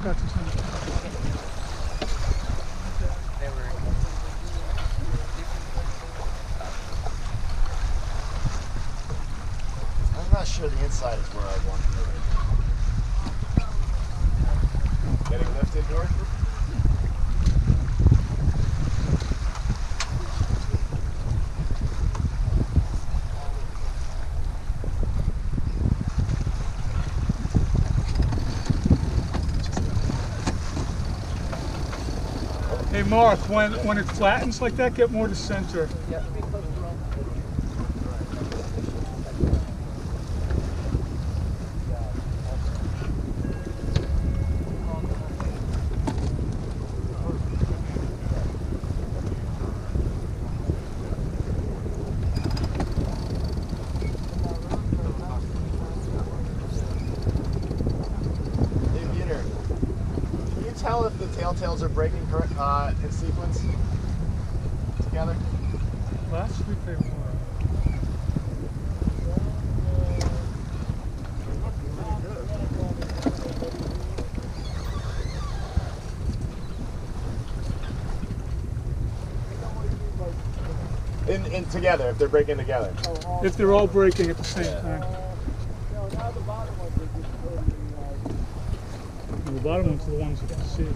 forgot to turn it. I'm not sure the inside is where I want to go. Getting lifted north? Hey Mark, when it flattens like that, get more to center. Yeah. Tell if the tails are breaking in sequence together? Last week they were. In together, if they're breaking together. If they're all breaking at the same time. The bottom ones are the ones you can see.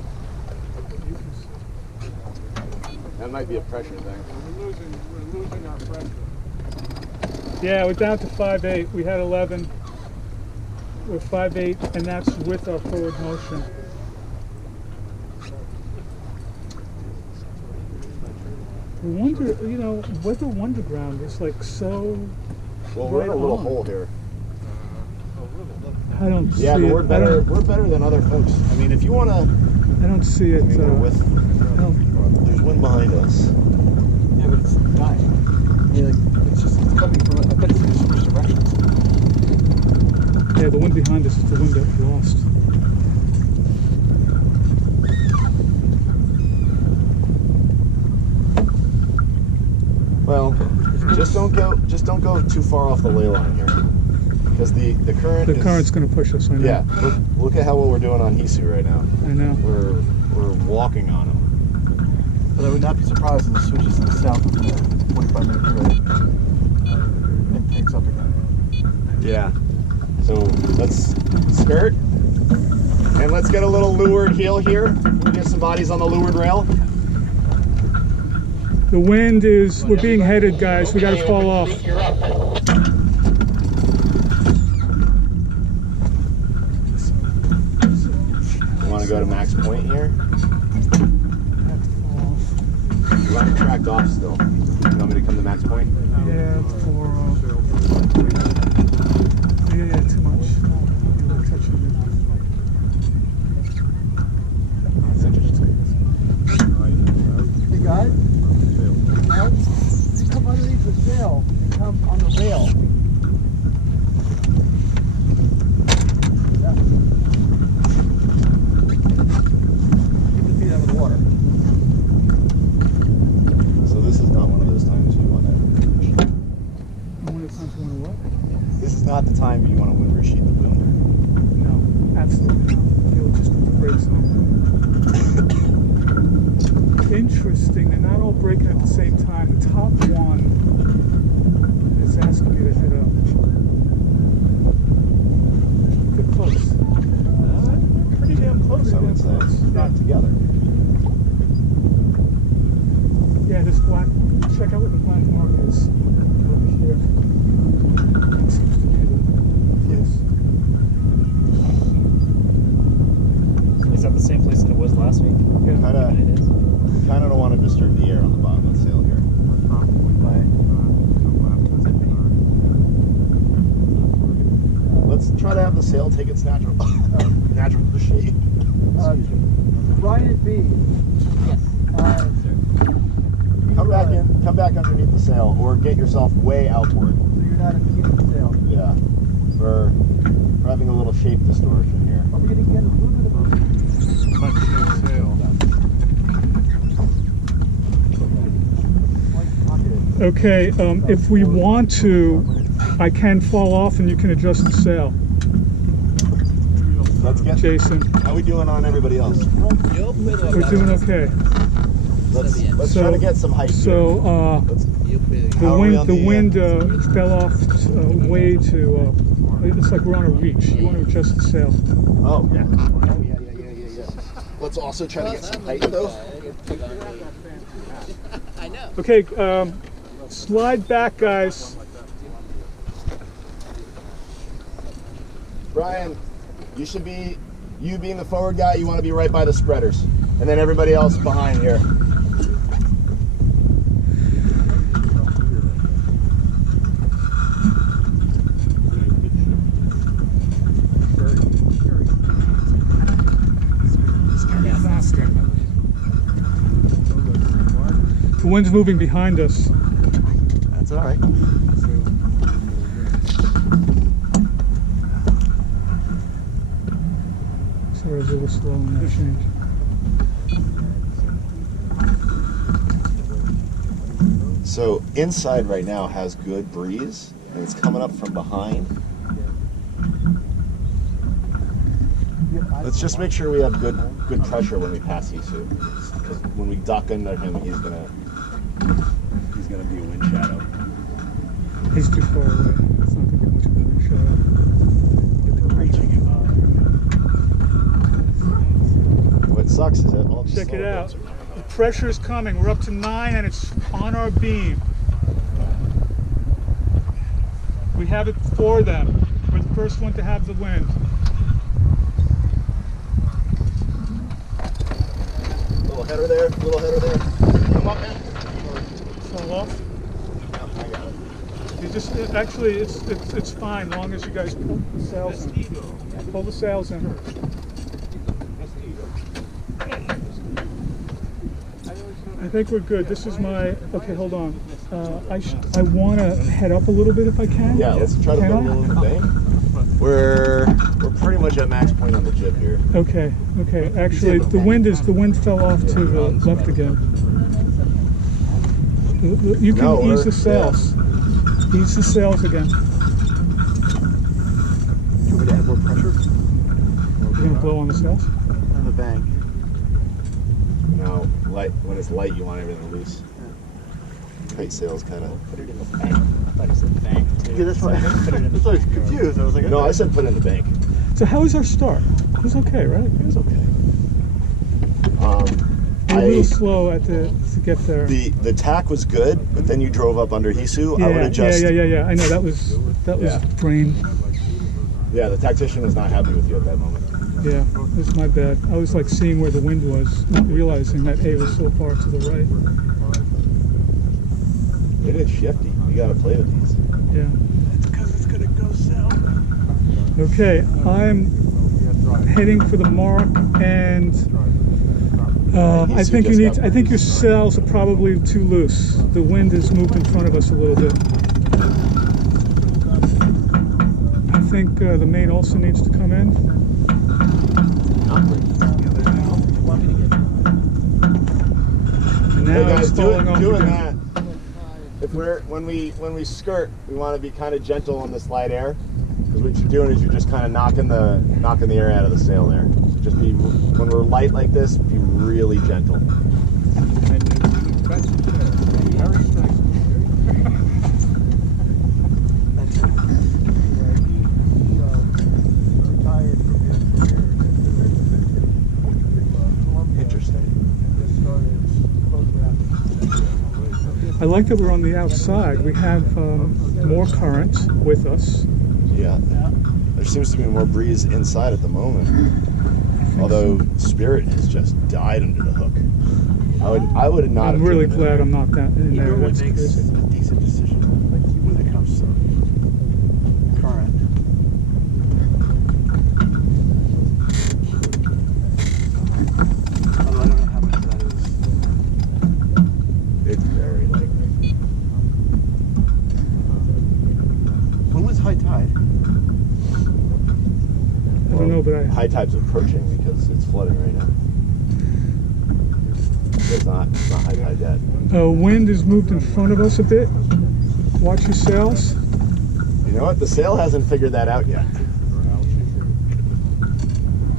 That might be a pressure thing. We're losing our pressure. Yeah, we're down to 5'8". We had 11. We're 5'8", and that's with our forward motion. I wonder, you know, Weather Wonderground is like so. Well, we're in a little hole here. I don't see it. Yeah, but we're better. We're better than other folks. I mean, if you want to. I don't see it. I mean, we're with. There's wind behind us. Yeah, but it's dying. I mean, like, it's coming from. I bet it's in switch directions. Yeah, the wind behind us is the wind that we lost. Well, just don't go too far off the ley line here, because the current. The current's going to push us. I know. Yeah, look at how well we're doing on Hisu right now. I know. We're walking on them. But I would not be surprised if it switches to the south of the 45-minute period and picks up again. Yeah. So let's skirt, and let's get a little leeward heel here. We get some bodies on the leeward rail. The wind is, we're being headed, guys. We got to fall off. You want to go to max point here? You want to tracked off still. You want me to come to max point? Yeah, yeah, too much. That's interesting. Hey guys, come underneath the sail and come on the rail. Yeah. Keep the feet out of the water. So this is not one of those times you want to. This is not the time you want to wind resheet the boom. No, absolutely not. You'll just put the brakes on. Interesting, they're not all breaking at the same time. The top one is asking me to head up. Get close. Pretty damn close, I would say. Not together. Yeah, this black, check out what the black mark is over here. That seems to be the, yes. Is that the same place that it was last week? Yeah. Kind of don't want to disturb the air on the bottom of the sail here. Let's try to have the sail take its natural shape. Ryan and B. Yes. Come back underneath the sail, or get yourself way outboard. So you're not impeding the sail. Yeah, we're having a little shape distortion here. Are we going to get a little bit of a Much sail. Okay, if we want to, I can fall off and you can adjust the sail. let's get. Jason. How we doing on everybody else? We're doing okay. Let's try to get some height. So the wind fell off way to. It's like we're on a reach. You want to adjust the sail. Oh yeah. Let's also try to get some height though. I know. Okay, slide back, guys. Brian, you should be, you being the forward guy, you want to be right by the spreaders. And then everybody else behind here. The wind's moving behind us. That's all right. Sorry, I was a little slow on that change. So inside right now has good breeze, and it's coming up from behind. Let's just make sure we have good pressure when we pass Hisu, because when we duck under him, he's gonna be a wind shadow. He's too far away. It's not going to be much of a wind shadow. What sucks is that all the Check it slow out. boats are- The pressure is coming. We're up to 9 and it's on our beam. We have it for them. We're the first one to have the wind. Little header there, little header there. Come up, man. Fall off. No, I got it. You just actually it's fine as long as you guys pull the sails in. Pull the sails in. I think we're good. This is my okay. Hold on. I want to head up a little bit if I can. Yeah, let's try to Can go a I? little in the bank. We're pretty much at max point on the jib here. Okay. Okay. Actually, the wind fell off to the left again. You can No, ease the sails. Ease the sails again. Do you want me to add more pressure You're gonna blow on the sails. on the bank? No, light. When it's light, you want everything loose. Tight sails, kind of. Put it in the bank. I thought you said bank too. Yeah, that's why. Put it in the That's why I was confused. I was like, No, I said put it in the bank. So how was our start? It was okay, right? It was okay. We're a little slow to get there. The tack was good, but then you drove up under Hisu. I would adjust. Yeah. I know that was Yeah. brain. Yeah, the tactician was not happy with you at that moment. Yeah, it was my bad. I was like seeing where the wind was, not realizing that A was so far to the right. It is shifty. You got to play with these. Yeah. it's because it's gonna go south. Okay, I'm heading for the mark, and I think you need. I think your sails are probably too loose. The wind has moved in front of us a little bit. I think the main also needs to come in. And now Hey guys, it's falling off doing again. that. If when we skirt, we want to be kind of gentle on the slide air, because what you're doing is you're just kind of knocking the air out of the sail there. So just be when we're light like this, be really gentle. Interesting. I like that we're on the outside. We have more current with us. Yeah. There seems to be more breeze inside at the moment. Although Spirit has just died under the hook. I would not have I'm really driven in glad there. I'm not that in there. Everyone That's makes crazy. a decent decision when it comes to current. Although I don't know how much that is. It's very light. When was high tide? I don't know, but High tide's approaching because it's flooding right now. It's not high tide yet. Wind has moved in front of us a bit. Watch your sails. You know what? The sail hasn't figured that out yet.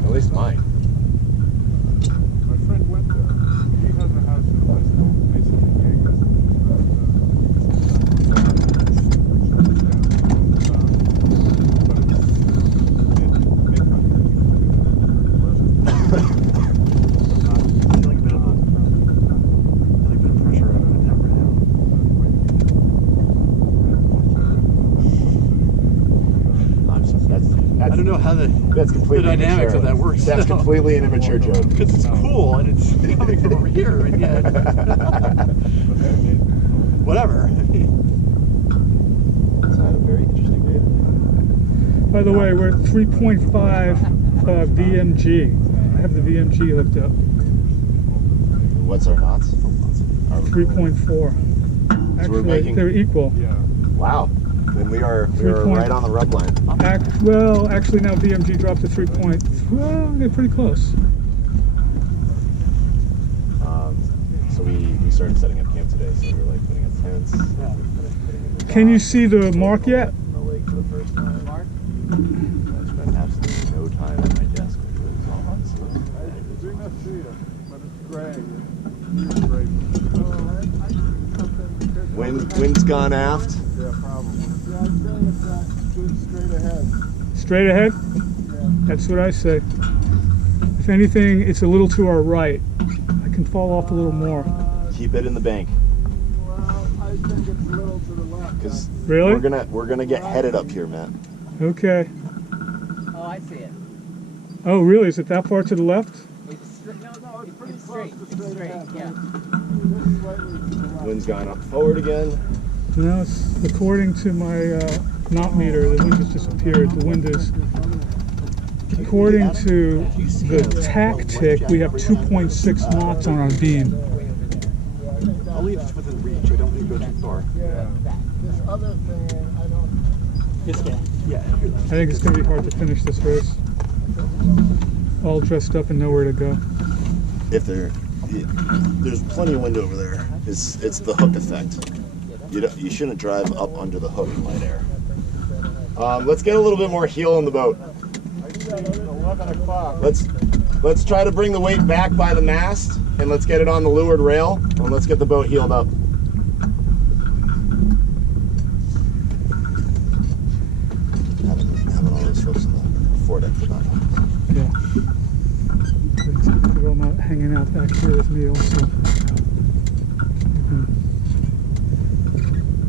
At least mine. My friend went there. He has a house in a place called Mason and Yeager's. I don't know how That's completely the dynamics immature. of that works. That's completely an immature joke. Because it's cool and it's coming from over here, and yet whatever. It's had a very interesting day today. By the way, we're at 3.5 VMG. I have the VMG hooked up. What's our knots? 3.4. Actually, making- they're equal. Yeah. Wow. Then we are right on the rub line. Well, actually now VMG dropped to 3 point. Well, they're pretty close. So we started setting up camp today. So we were like putting up tents. Can you see the mark yet? On the lake for the first time. I spent absolutely no time at my desk when it was all on slow. I do not see it, but it's gray. It's gray. Wind's gone aft. Yeah, probably. Yeah, I'm saying it's good straight ahead. Straight ahead? Yeah. That's what I say. If anything, it's a little to our right. I can fall off a little more. Keep it in the bank. Well, I think it's a little to the left. Because Really? we're gonna get headed up here, Matt. Okay. Oh, I see it. Oh, really? Is it that far to the left? It's straight. No, it's pretty It's close straight. to It's straight straight. ahead. Yeah. Just slightly to the left. Wind's gone up forward again. No, it's according to my knot meter, the wind has disappeared. The wind is, according to the tactic, we have 2.6 knots on our beam. I'll leave it within reach. I don't need to go too far. Yeah. This other thing, I don't. This guy. Yeah. I think it's going to be hard to finish this race. All dressed up and nowhere to go. There's plenty of wind over there. It's the hook effect. You shouldn't drive up under the hook in light air. Let's get a little bit more heel in the boat. I said it's 11 o'clock. Let's try to bring the weight back by the mast, and let's get it on the leeward rail, and let's get the boat heeled up. Having all those folks on the foredeck for that. Yeah. It's good to go not hanging out back here with me also.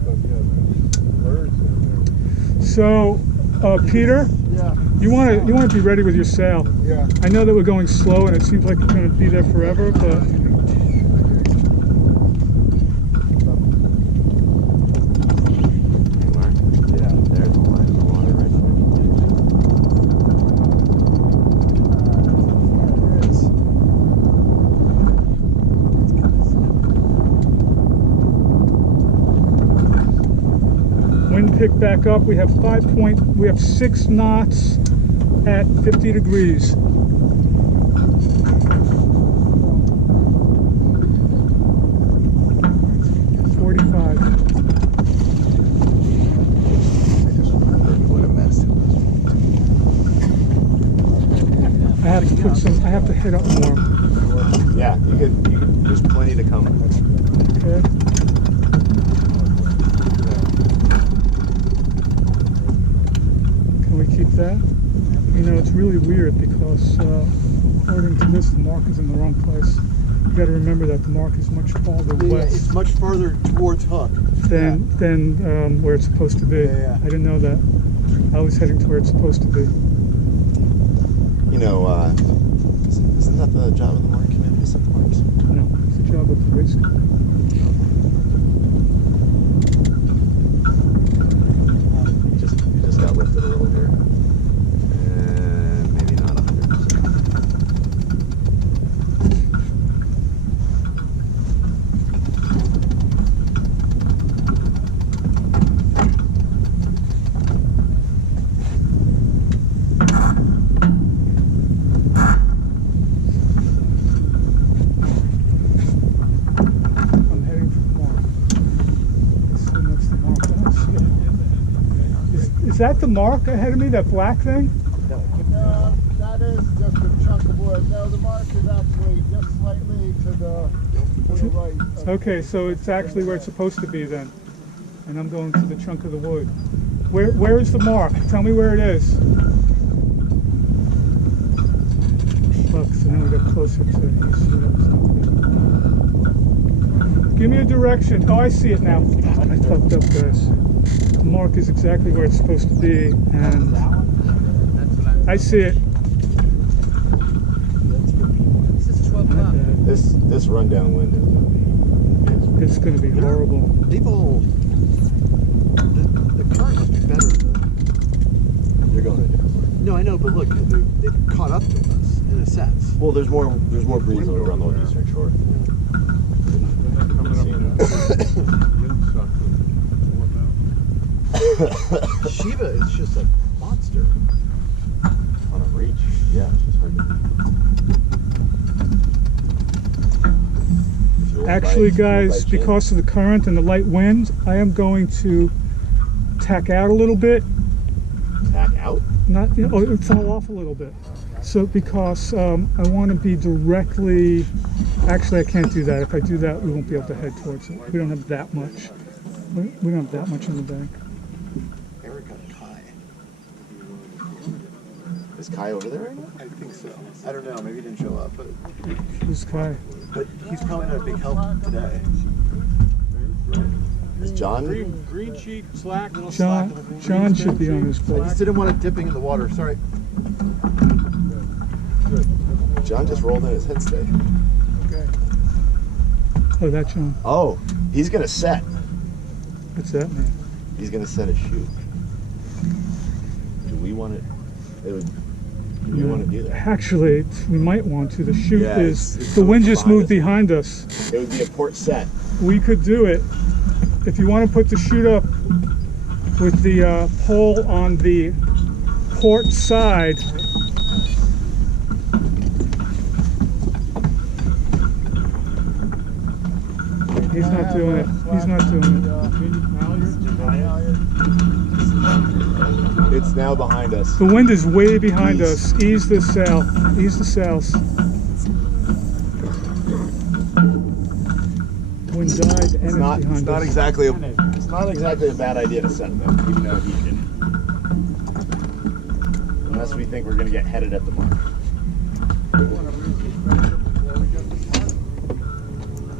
But yeah, there's birds in there. So, Peter, Yeah. you want to be ready with your sail. Yeah. I know that we're going slow and it seems like we're going to be there forever, but Hey, Mark. Yeah, there's the line of the water right there. wind picked back up. We have 6 knots at 50 degrees. I have to head up more. Yeah, you could. There's plenty to come. Okay. Can we keep that? You know, it's really weird because according to this, the mark is in the wrong place. You got to remember that the mark is much farther west It's much farther towards hook. than where it's supposed to be. Yeah. I didn't know that. I was heading to where it's supposed to be. You know, isn't that the job of the mooring committee to set the marks? No, it's the job of the race committee. You just got lifted a little here. And maybe not 100%. I'm heading for the mark. Let's see what's the mark. I don't see it. Is that the mark ahead of me, that black thing? That That is just a chunk of wood. No, the mark is actually just slightly to the right. Okay, so it's actually where it's supposed to be then. And I'm going to the chunk of the wood. Where is the mark? Tell me where it is. Look, so now we got closer to Give me a direction. Oh, I see it now. I fucked up, guys. The mark is exactly where it's supposed to be, and I see it. This is 12 o'clock. This rundown wind is going to be. It's going to be horrible. People, the current must be better than. You're going to different. No, I know, but look, they've caught up to us in a sense. Well, there's more breeze over on the eastern shore. They're not coming up wind suck now. Shiva is just a monster. On a reach. Yeah, it's just hard to. Actually, guys, because of the current and the light wind, I am going to tack out a little bit. Tack out? Not, it fell off a little bit. So because I want to be directly, actually I can't do that. If I do that, we won't be able to head towards it. We don't have that much. We don't have that much in the bank. Eric got Kai. Is Kai over there right now? I think so. I don't know. Maybe he didn't show up, but Who's Kai? he's probably not a big help today. Is John? Green sheet, slack. John should be on his I boat. just didn't want it dipping in the water. Sorry. John just rolled in his head stay. Okay. Oh, that's John. Oh, he's going to set. What's that mean? He's going to set a shoot. Do we want it? Do we want to do that? Actually, we might want to. The chute Yeah, is, it's the wind coming just behind moved us. behind us. It would be a port set. We could do it. If you want to put the chute up with the pole on the port side. He's not doing it. He's not doing it. It's now behind us. The wind is way behind us. Ease the sail. Ease the sails. Wind died and It's not behind us. exactly it's not exactly a bad idea to set them, even though he didn't. Unless we think we're going to get headed at the mark.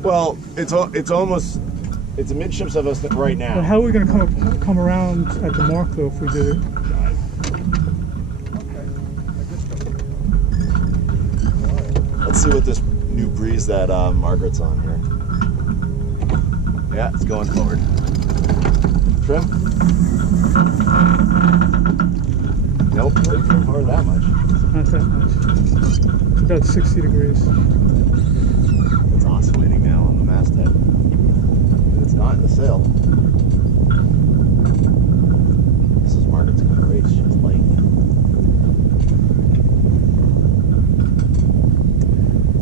Well, it's almost amidships of us right now. But how are we going to come around at the mark though if we did it? Let's see what this new breeze that Margaret's on here. Yeah, it's going forward. Trim? Nope, didn't trim forward that much. Not that much. It's about 60 degrees. It's oscillating now on the masthead. But it's not in the sail. This is Margaret's kind of race. She's light.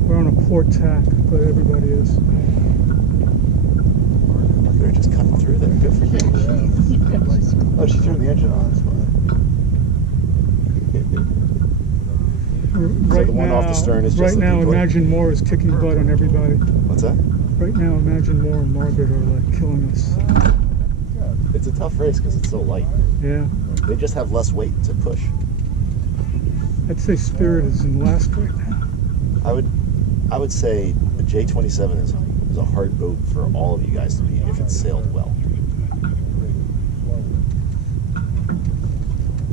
We're on a port tack, but everybody is. They're just cutting through there. Good for you. Oh, she turned the engine on. That's fine. Right the one now, off the stern is just right the now, decoy? Imagine More is kicking butt on everybody. What's that? Right now, Imagine More and Margaret are like killing us. It's a tough race because it's so light. Yeah, They just have less weight to push. I'd say Spirit is in last right now. I would say the J27 is a hard boat for all of you guys to beat if it's sailed well.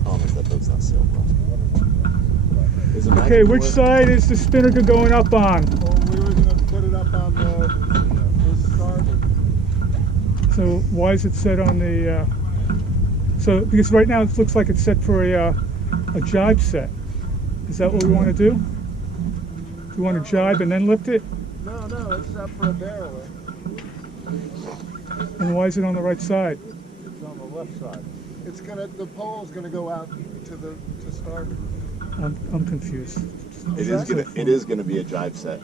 Oh, no, that boat's not sailed well. Is it Okay, which side is the spinnaker going up on? Well, we were going to put it up on the starboard. So why is it set on the? So because right now it looks like it's set for a jibe set. Is that what we want to do? Do we want to jibe and then lift it? No, it's up for a barrel. And why is it on the right side? It's on the left side. The pole's gonna go out to starboard. I'm confused. It is gonna be a jibe set.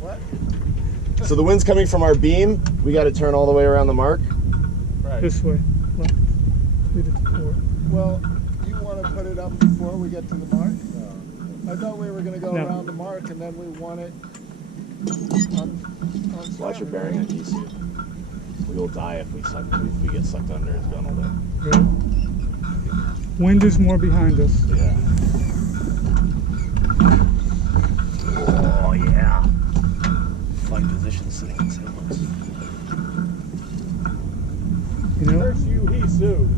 What? So the wind's coming from our beam. We got to turn all the way around the mark. This way. Left. Lead it to port. Well, you want to put it up before we get to the mark? I thought we were going to go No. around the mark and then we want it on Watch your bearing on EC. We will die if we get sucked under his gunnel there. Right. Wind is more behind us. Yeah. Oh yeah. Fine position sitting in sailboats. You know, Curse you, he sued.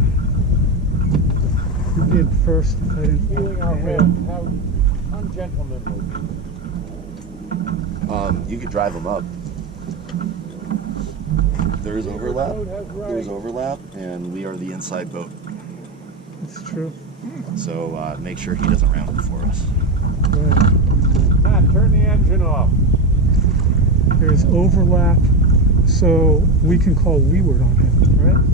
you'd be in first if I didn't. Feeling our way, how ungentlemanly. You could drive them up. There is overlap. Boat has right. There's overlap, and we are the inside boat. It's true. So make sure he doesn't round it for us. Right. Matt, turn the engine off. There's overlap, so we can call leeward on him, right?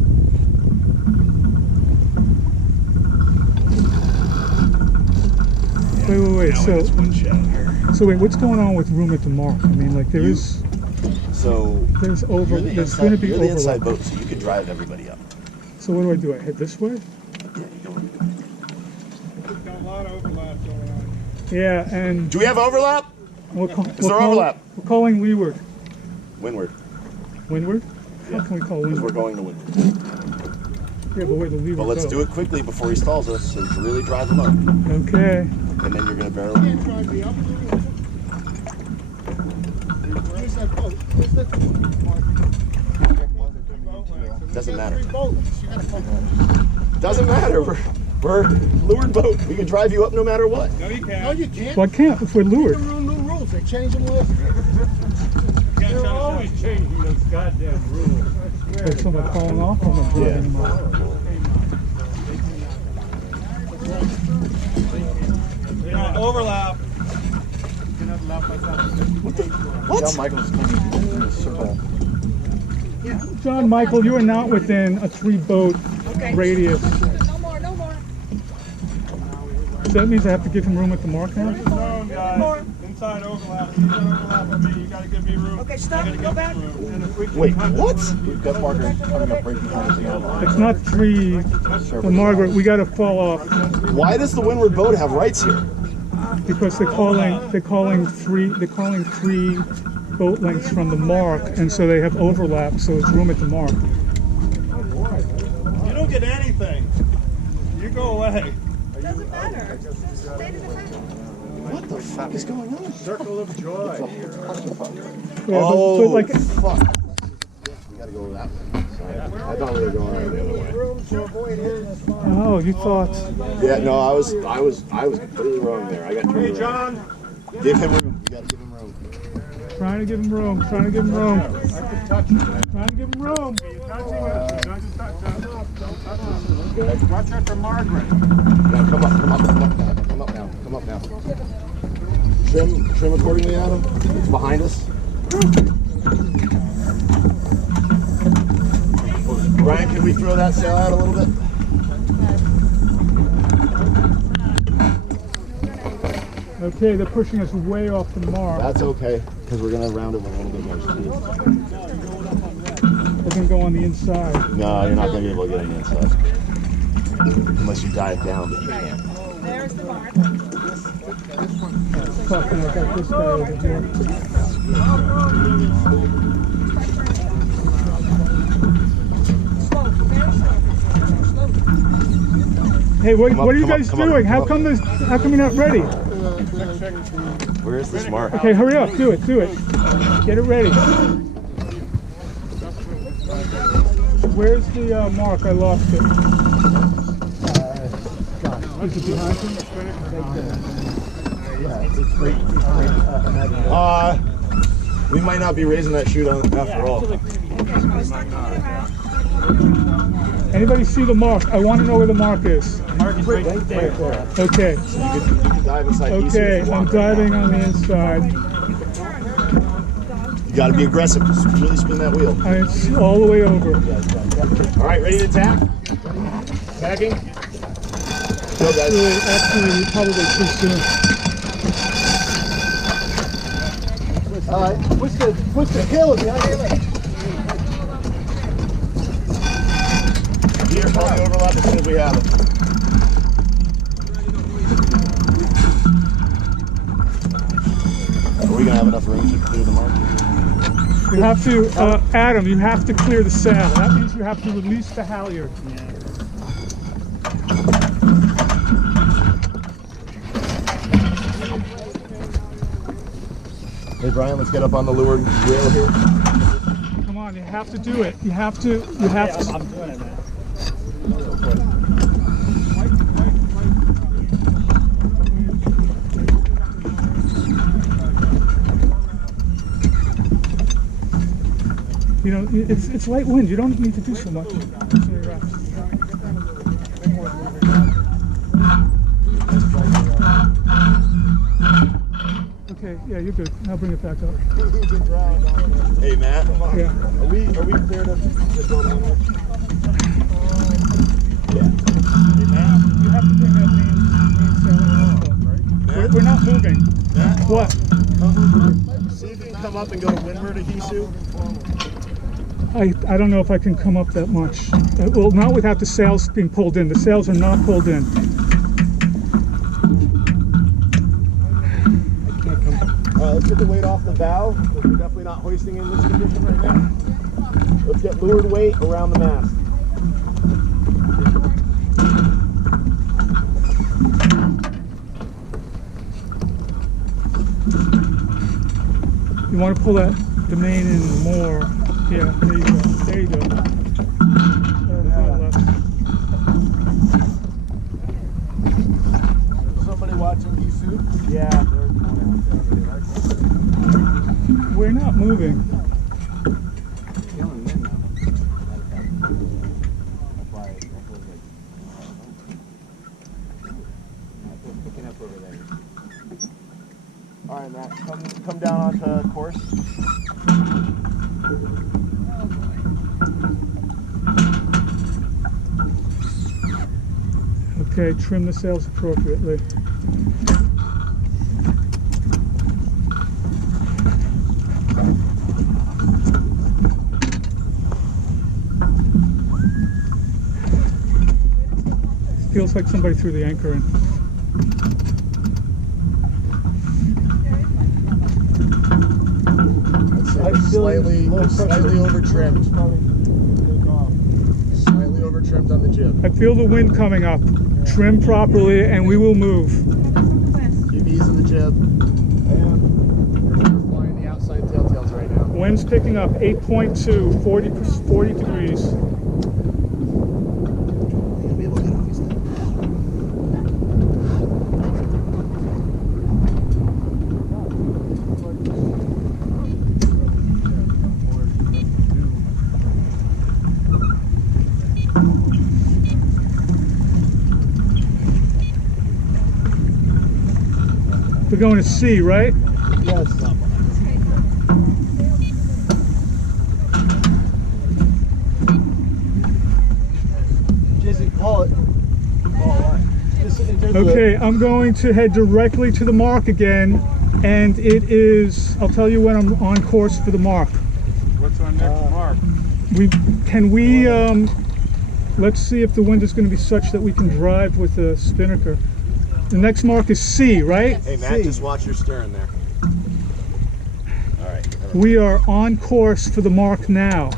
Wait. Now it's wind shadow here. So wait, what's going on with room at the mark? I mean, like there's So there's you're the there's going to be you're the inside overlap. boat, so you could drive everybody up. So what do? I head this way? Yeah, you go. We've got a lot of overlap going on. Yeah, and Do we have overlap? we'll call, Is there overlap? We're calling leeward. Windward. Windward? Yeah. How can we call Because we're windward? going to windward. Yeah, but where the leeward But let's go? do it quickly before he stalls us, so to really drive him up. Okay. And then you're going to barrel. Can't drive me up. Where's that boat? Where's that Doesn't matter. three boats. You gotta come. Doesn't matter. We're lured boat. We can drive you up no matter what. No, you No, can't. you can't. Well, I can't if we're lured. New rules. They changed them last year. They're always changing those goddamn rules. There's someone calling off on the Yeah. Overlap. What? John Michael's coming in a circle. John Michael, you are not within a 3-boat radius. No more, no more. So that means I have to give him room at the mark now? No, guys. Inside overlap. If you don't overlap with me, you gotta give me room. Okay, stop, I gotta go give back. you room. And if we can Wait, cut what? We've got Margaret coming up right behind the line. It's not 3. Well, Margaret, we got to fall off Why does the windward boat have rights here? because they're calling 3 boat lengths from the mark, and so they have overlap, so it's room at the mark. You don't get anything. You go away. Doesn't matter. Just state it as fact. What the fuck is going on? Circle of joy. Yeah, Oh, but like, fuck. We gotta go that way. Sorry. I thought we were going right the other way. oh, you thought, Yeah, no, I was completely wrong there. I got turned Hey, around. John. Give him room. You gotta give him room. trying to give him room, trying to give him room, I can touch you, man. trying to give him room. You're touching us. Don't just touch us. Don't touch us. Watch out for Margaret. Now come up now. Come up now. Trim accordingly, Adam. It's behind us. Brian, can we throw that sail out a little bit? Okay, they're pushing us way off the mark. That's okay, because we're gonna round it with a little bit more speed. We're going to go on the inside. No, you're not gonna be able to get on the inside. Unless you dive down, but you can't. There's the mark. Fucking, I got this guy over here. Slow, very slow. Slow. Hey, what are you come up, guys come up, doing? come How up. come you're not ready? Where is this mark? Okay, hurry up, do it. Get it ready. Where's the mark? I lost it. Is it behind you? We might not be raising that chute after all. Anybody see the mark? I want to know where the mark is. Mark is right there. Okay, You can dive inside easier if okay, you I'm want. diving on the inside. You gotta be aggressive. Just really spin that wheel. It's all the way over. All right, ready to attack? Attacking? Go, guys. Actually, probably too soon. All right. Push the hill behind your leg. Here, call the overlap as soon as we have it. have enough room to clear the mark? You have to, Adam, you have to clear the sail. That means you have to release the halyard. Hey Brian, let's get up on the leeward rail here. Come on, you have to do it. You have to, I'm doing it, man. you know, it's light wind. You don't need to do so much. Okay, yeah, you're good. I'll bring it back up. Hey Matt, Yeah. are we clear to go to windward? Yeah. Hey, Matt, you have to bring that main sail in. We're not moving. Matt? What? See if you can come up and go to windward of Hisu. I don't know if I can come up that much. Well, not without the sails being pulled in. The sails are not pulled in. Let's get the weight off the bow. We're definitely not hoisting in this condition right now. Let's get leeward weight around the mast. You want to pull the main in more. Yeah, there you go. There you go. Somebody watching Hisu? Yeah, they're going out there. We're not moving. All right, Matt, come down onto course. Okay, trim the sails appropriately. Feels like somebody threw the anchor in. Slightly over trimmed. Slightly over trimmed on the jib. I feel the wind coming up. Trim properly and we will move. Keep easing the jib. We're flying the outside tailtails right now. Wind's picking up 8.2, 40 degrees. We're going to sea, right? Yes. Jesse, call it. Okay, I'm going to head directly to the mark again, and it is, I'll tell you when I'm on course for the mark. What's our next mark? Let's see if the wind is going to be such that we can drive with the spinnaker. The next mark is C, right? Hey Matt, just watch your stern there. All right. We are on course for the mark now.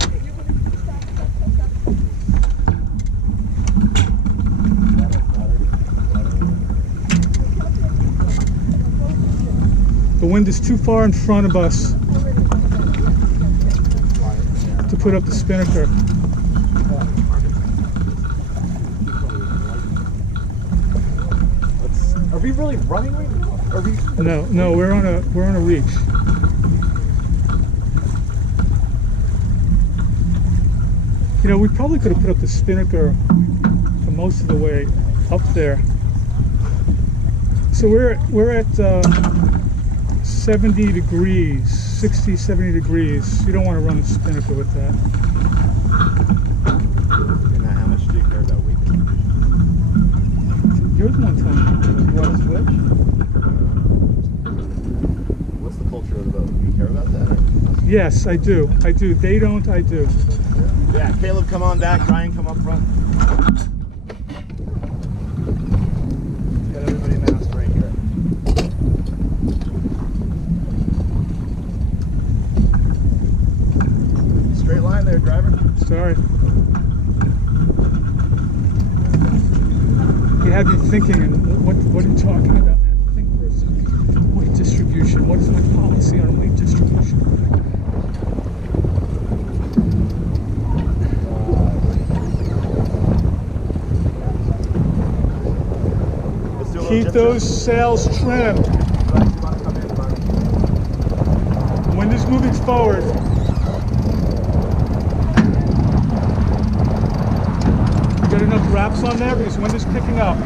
The wind is too far in front of us to put up the spinnaker. Are we really running right now? Are we? No, we're on a reach. You know, we probably could have put up the spinnaker for most of the way up there. So we're at 70 degrees, 60, 70 degrees. You don't want to run a spinnaker with that. And how much do you care about weight distribution? You're the one telling me. You want to switch? What's the culture of the boat? Do you care about that? Or? Yes, I do. I do. They don't, I do. Yeah, Caleb, come on back. Ryan, come up front. Got everybody masked right here. Sorry. You had me thinking, and what are you talking about? I had to think for a second. Weight distribution. What is my policy on weight distribution? Let's do a little Keep jib those jib. sails trimmed. Wind is moving forward. You got enough wraps on there because wind is picking up.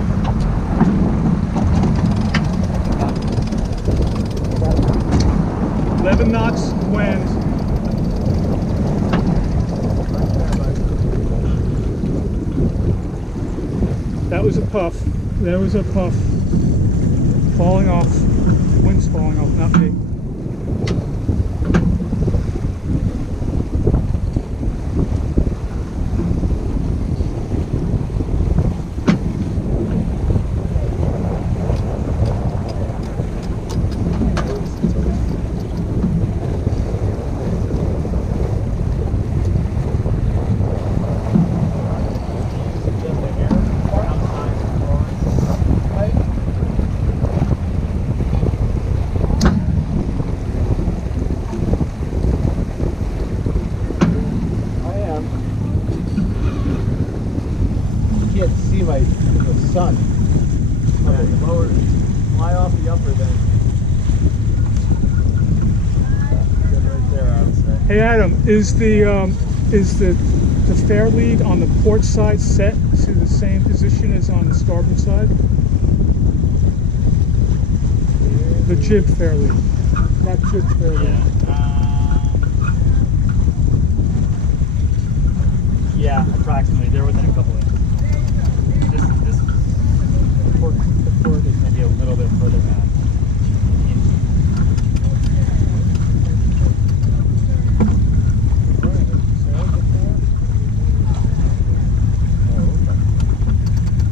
"11 knots wind. That was a puff. There was a puff. Falling off. Wind's falling off, not me. Sun. Yeah, lower, fly off the upper then. Good right there, I would say. Hey Adam, is the fair lead on the port side set to the same position as on the starboard side? The jib fair lead. That jib fair lead. Yeah, approximately. They're within a couple inches. This the port is maybe a little bit further back.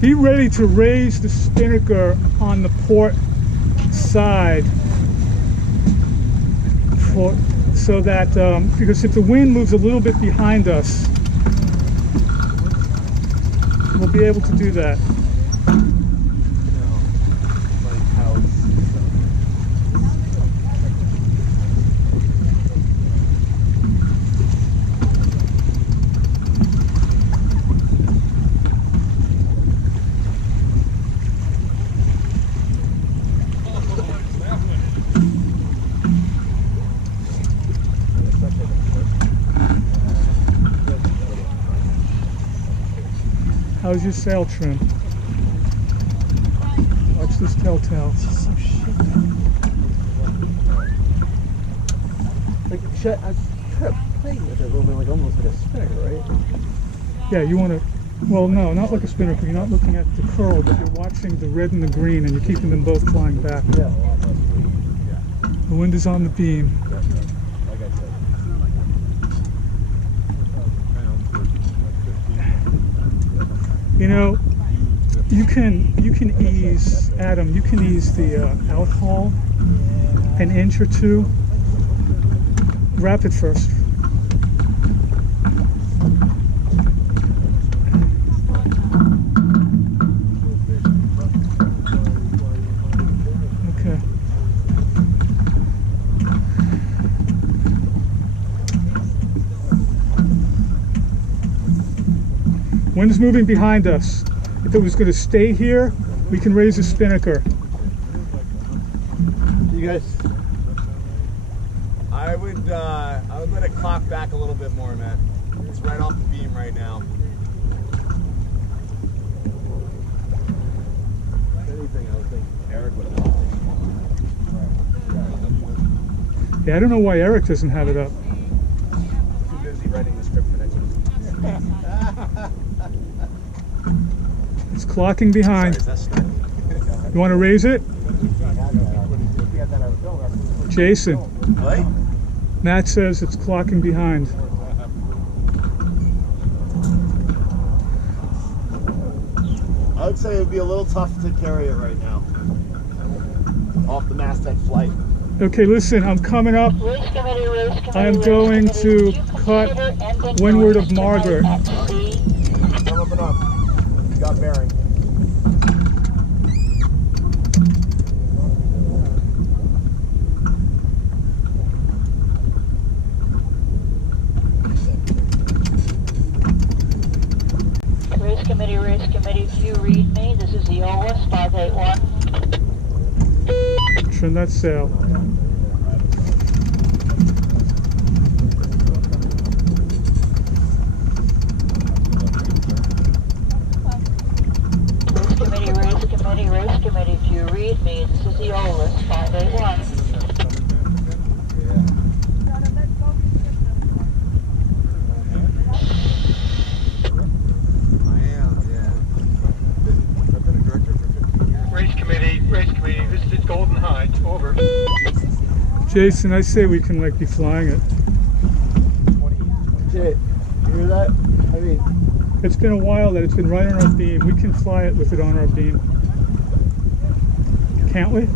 Be ready to raise the spinnaker on the port side so that because if the wind moves a little bit behind us, we'll be able to do that. How's your sail trim? Watch this telltale. Like, I try to play with it a little bit, like almost like a spinnaker, right? Yeah, you want to, well, no, not like a spinnaker. You're not looking at the curl, but you're watching the red and the green, and you're keeping them both flying back. Yeah. The wind is on the beam. You know, you can ease, Adam, you can ease the out haul an inch or two. Wrap it first. Okay. Wind's moving behind us. If it was going to stay here, we can raise the spinnaker. You guys, I would let it clock back a little bit more, Matt. It's right off the beam right now. If anything, I would think Eric would have. Yeah, I don't know why Eric doesn't have it up. Too busy writing the script for next week. It's clocking behind. Sorry, is that stuck? You want to raise it? Jason, Really? Matt says it's clocking behind. I would say it would be a little tough to carry it right now. Off the masthead flight. Okay, listen, I'm coming up. Race committee, I am going to cut windward of Margaret. Come up and up. You got bearing. Race committee, if you read me, this is the OLS 581. Trim that sail. Race committee, if you read me, this is the OLS 581. Race committee, this is Golden High, over. Jason, I say we can like be flying it. Jay, you hear that? I mean, It's been a while that it's been right on our beam. We can fly it with it on our beam. Can't we?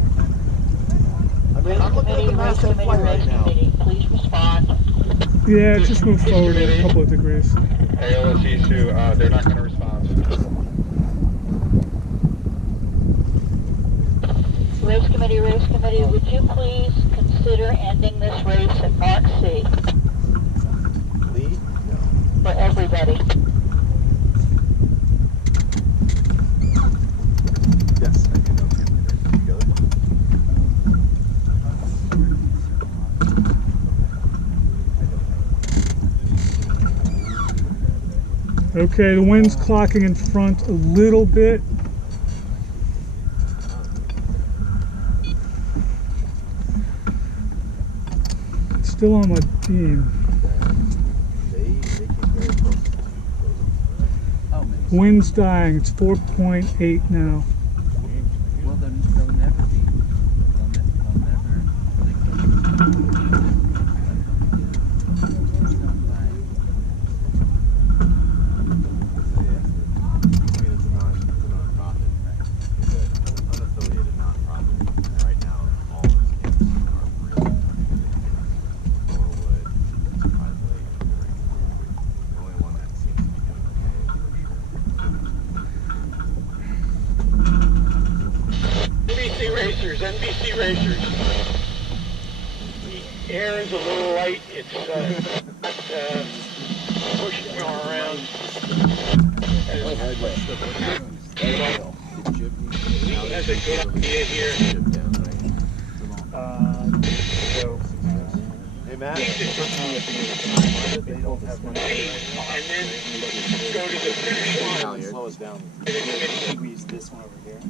I mean, I'm looking at the masthead flight right now. Please respond. Yeah, just move forward a couple of degrees. ALSE Sue, they're not going to respond. Race committee, would you please consider ending this race at Mark C? Lee? No. For everybody. Yes, I do know. You go. Okay, the wind's clocking in front a little bit. It's still on my beam. They came very close. Wind's dying. It's 4.8 now. Well, they'll never be. They'll never. NBC Racers. The air is a little light. It's not pushing around. Lee has a good idea here. Hey, Matt. And then go to the finish line. Slow us down. Use this one over here.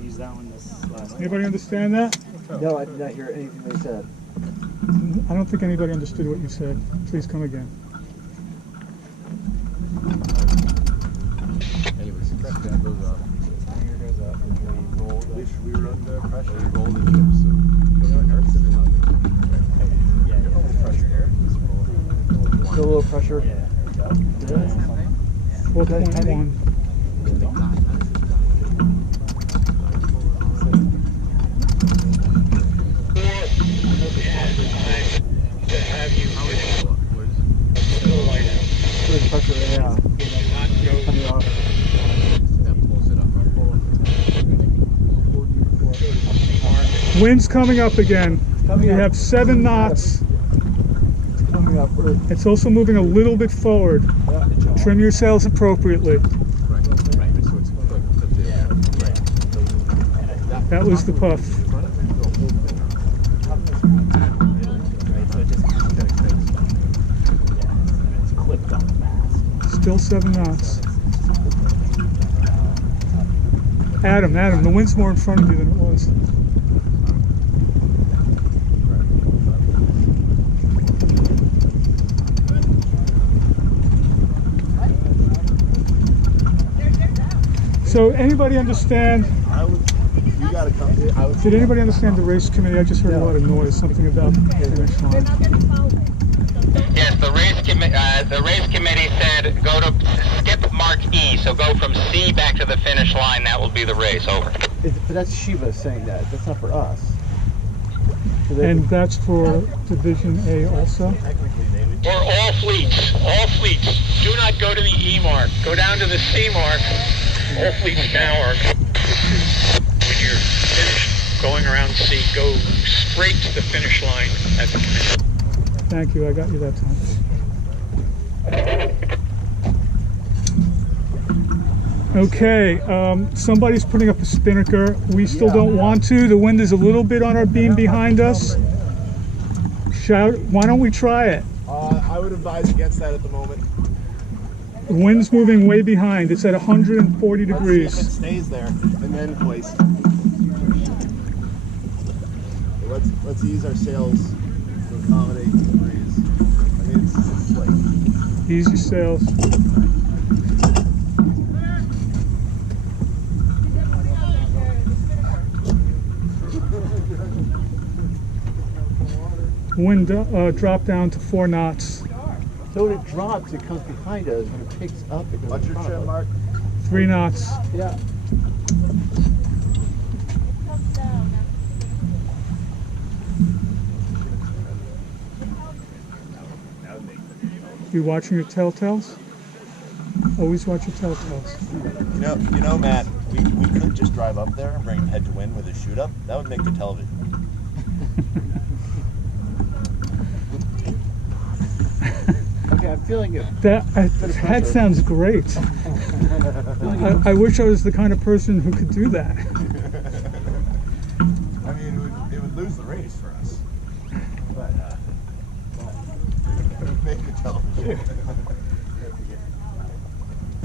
Use that one this last. Anybody understand that? no, I did not hear anything they said. I don't think anybody understood what you said. Please come again. Anyways, that goes up. Here goes up. We run the pressure. We roll the chips. So Still a little pressure. Yeah. 4.1. To have you Good pressure, yeah. Coming off. Wind's coming up again. We have 7 knots. Coming up. It's also moving a little bit forward. Trim your sails appropriately. That was the puff. Still 7 knots. Adam, the wind's more in front of you than it was. So anybody understand? You gotta come. Did anybody understand the race committee? I just heard a lot of noise, something about the finish line. Yes, the race committee said go to skip Mark E, so go from C back to the finish line. That will be the race. Over. But that's Shiva saying that. That's not for us. So they- And that's for Division A also. Technically, they would. For all fleets, do not go to the E mark. Go down to the C mark. All fleets now are, when you're finished going around C, go straight to the finish line at the committee. Thank you, I got you that time. Okay, somebody's putting up a spinnaker. We still don't want to. The wind is a little bit on our beam behind us. Why don't we try it? I would advise against that at the moment. The wind's moving way behind. It's at 140 Let's see if it degrees. stays there and then hoist. Let's ease our sails to accommodate the breeze. I mean, it's like Ease your sails. Wind dropped down to 4 knots. So when it drops, it comes behind us. When it picks up, it goes watch in your front trim of us. mark. 3 knots. Yeah. You watching your telltales? Always watch your telltales. You know, Matt. We could just drive up there and bring him head to wind with a shoot up. That would make the television. Okay, I'm feeling it. That sounds great. I wish I was the kind of person who could do that. I mean, it would lose the race for us. But it would make the television.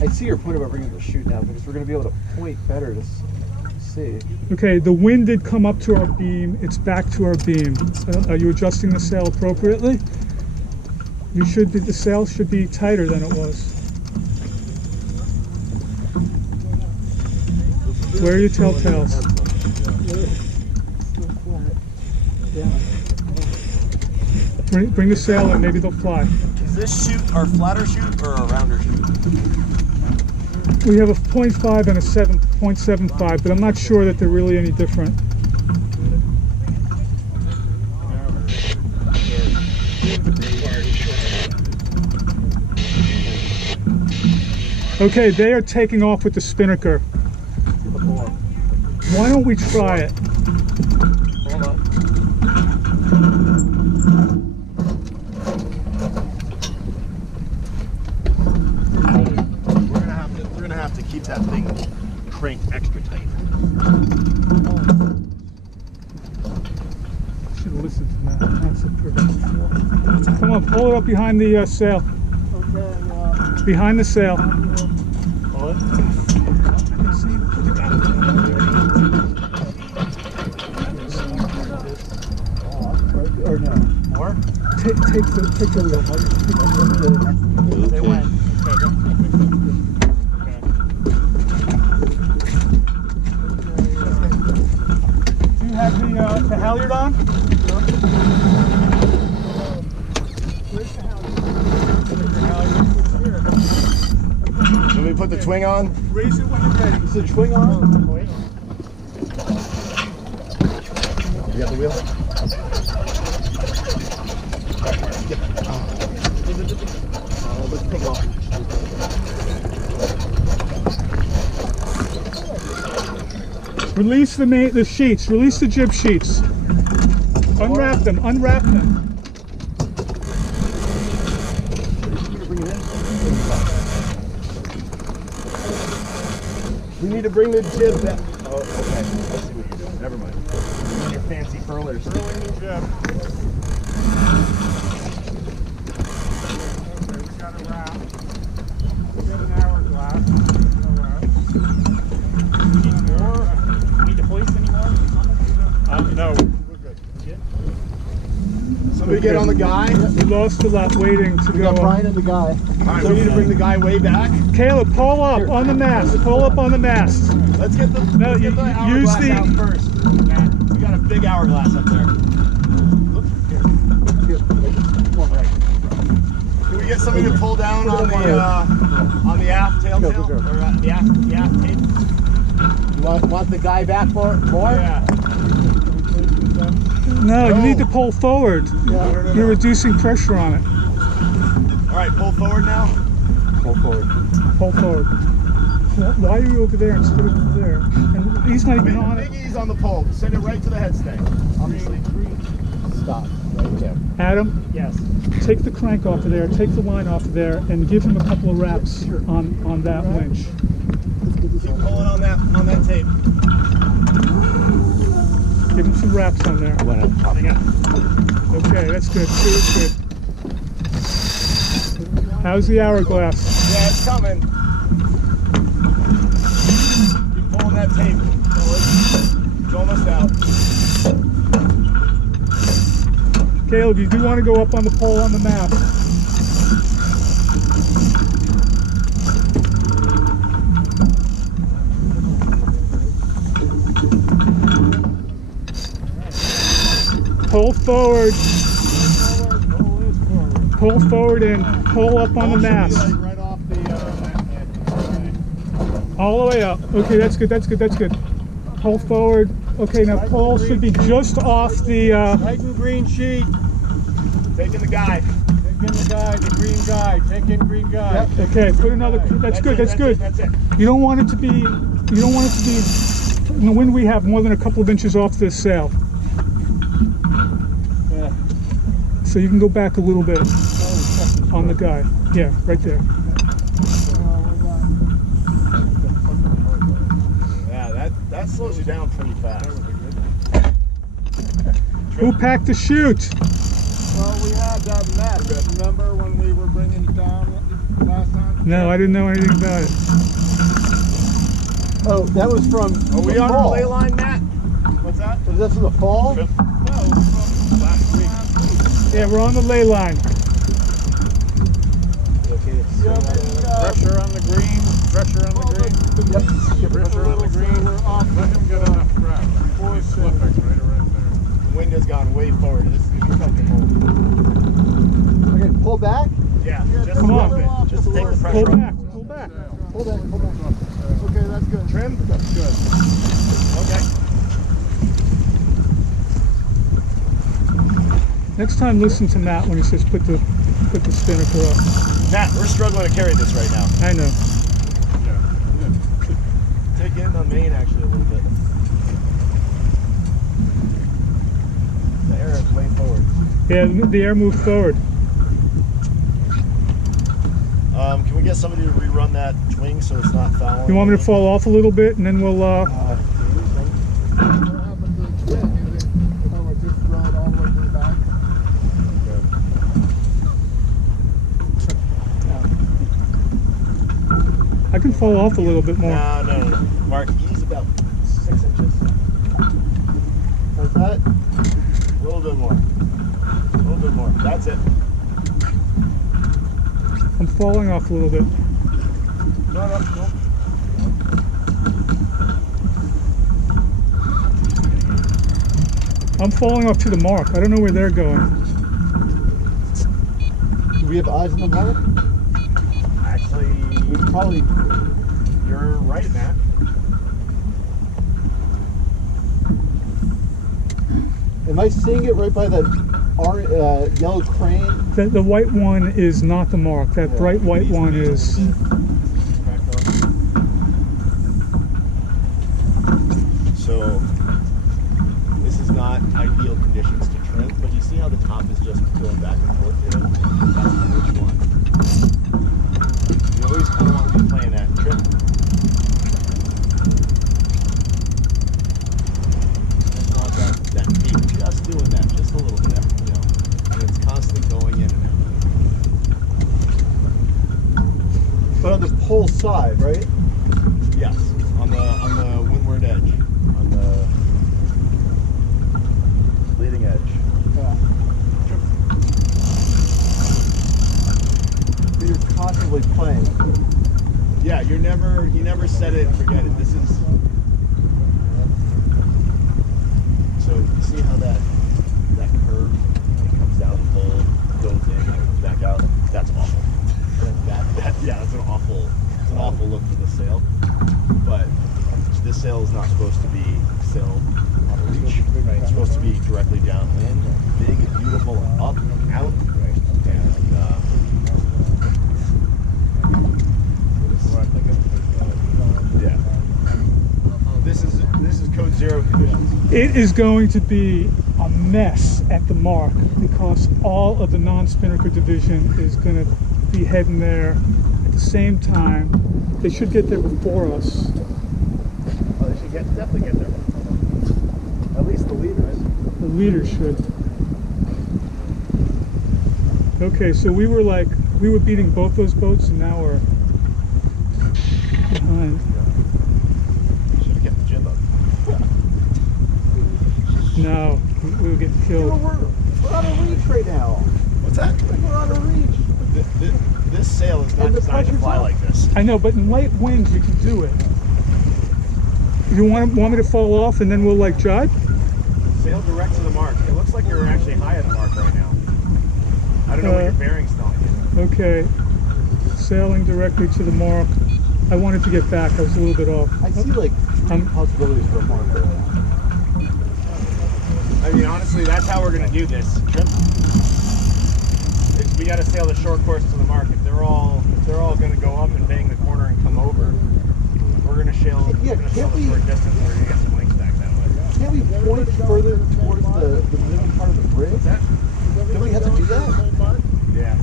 I see your point about bringing the chute now because we're going to be able to point better to see. Okay, the wind did come up to our beam. It's back to our beam. Are you adjusting the sail appropriately? You should be. The sail should be tighter than it was. Where are your telltales? Bring the sail in. Maybe they'll fly. Is this chute our flatter chute or a rounder chute? We have a 0.5 and a 7.75, but I'm not sure that they're really any different. Okay, they are taking off with the spinnaker. Why don't we try it? Hold on. We're gonna have to keep that thing cranked extra tight. Should have listened to that. That's a pretty. Come on, pull it up behind the sail. Okay, Behind the sail. or no? More? Take the wheel. They went. Do you have the halyard on? Should we put the twing on? Raise it when you're ready. Is the twing on? You got the wheel? Let's take off. Release the sheets. Release the jib sheets. Unwrap them. Unwrap them. We need to bring the jib back. Oh, okay. I see what you're doing. Never mind. You're on your fancy furlers. Throwing the jib. Okay, we got a wrap. We got an hourglass. Need more? Need to hoist anymore? No, we're good. Somebody get on the guy. We lost a lot waiting to We go. got Brian and the guy. Alright, we need to bring the guy way back. Caleb, pull up on the mast. Pull up on the mast. Let's get the, No, let's you- get the use hourglass the- out first. We got a big hourglass up there. Can we get somebody to pull down on the aft tail Go, or go. the aft tape? You want the guy back more? Yeah. No, you need to pull forward. No. You're reducing pressure on it. All right, pull forward now. Pull forward. Pull forward. Why are you over there instead of over there? And he's not even on Big it. E's on the pole. Send it right to the headstay. Obviously. Stop. Right there. Adam, Yes. take the crank off of there, take the line off of there, and give him a couple of wraps on that winch. Keep pulling on that tape. Give him some wraps on there. Okay, that's good. Good. How's the hourglass? Yeah, it's coming. Keep pulling that tape. It's almost out. Caleb, you do want to go up on the pole on the map. Pull forward. Pull forward and pull up on the mast. Right off the All the way up. Okay, that's good. Pull forward. Okay, now pull should be just off the. Tighten green sheet. Taking the guy. Taking the guy, the green guy. Take in green guy. Okay, put another. That's good. That's good. That's it. You don't want it to be. You don't want it to be. In the wind we have more than a couple of inches off this sail. Yeah. So you can go back a little bit on the guy. Yeah, right there. Yeah, that slows you down pretty fast. Who packed the chute? Well, we had that net. Remember when we were bringing it down last time? No, I didn't know anything about it. Oh, that was from. Are we on our ley line, Matt? What's that? Was that from the fall? No, it was from last week. Yeah, we're on the ley line. Pressure on the green. Pressure on the green. Yep. Pressure on the green. We're off. Let him get enough grab. Before he's slipping right around there. The wind has gone way forward. This is gonna be comfortable. Okay, pull back. Yeah, just Come a on. little bit. Just to take the pressure Pull off. back. Pull back. Pull back. Okay, that's good. Trim? That's good. Okay. Next time, listen to Matt when he says put the spinnaker up. Matt, we're struggling to carry this right now. I know. Take in on main actually a little bit. The air is way forward. Yeah, the air moved forward. Can we get somebody to rerun that twing so it's not fouling? You want me to fall off a little bit, and then we'll. What happened to the twin? Is it, just run it all the way to the back? I can fall off a little bit more. No. Mark, ease about 6 inches. Like that? A little bit more. A little bit more. That's it. I'm falling off a little bit. No. I'm falling off to the mark. I don't know where they're going. Do we have eyes on the mark? Actually, Probably. you're right, Matt. Am I seeing it right by that yellow crane? The white one is not the mark. That bright white one is. So this is not ideal conditions to trim, but you see how the top is just going back and forth here? That's which one. You always kind of want to be playing that trim. Just want that tape just doing that, just a little bit, and it's constantly going in and out. But on the pole side, right? Yes, on the windward edge, on the leading edge. You're constantly playing. Yeah, you never set it and forget it. This is so you see how that curve comes out the pole, goes in, and comes back out. That's awful. That's an awful look for the sail. But this sail is not supposed to be sailed on a reach. It's supposed to be directly downwind, big and beautiful and up and out. And yeah, this is code 0 conditions. It is going to be a mess at the mark because all of the non-spinnaker division is going to be heading there at the same time. They should get there before us. Oh, they should definitely get there. At least the leaders. The leaders should. Okay, so we were beating both those boats, and now we're behind. Should have kept the jib up. No, we'll get killed. We're on a reach right now. What's that? We're on a reach. This sail is not And the designed to pressure's fly up. like this. I know, but in light winds we can do it. You want me to fall off and then we'll like jibe? Sail direct to the mark. It looks like you're actually high at the mark right now. I don't know what your bearing's telling you. Okay, sailing directly to the mark. I wanted to get back. I was a little bit off. I see like three possibilities for a marker. I mean, honestly, that's how we're gonna do this. We gotta sail the short course to the mark. If they're all gonna go up and bang the corner and come over, we're gonna sail. Yeah, we're gonna sail can't the we- short distance. We're gonna get some links back that way. Can't we point further towards the middle part of the bridge? What's that? Don't we have to do that? Yeah.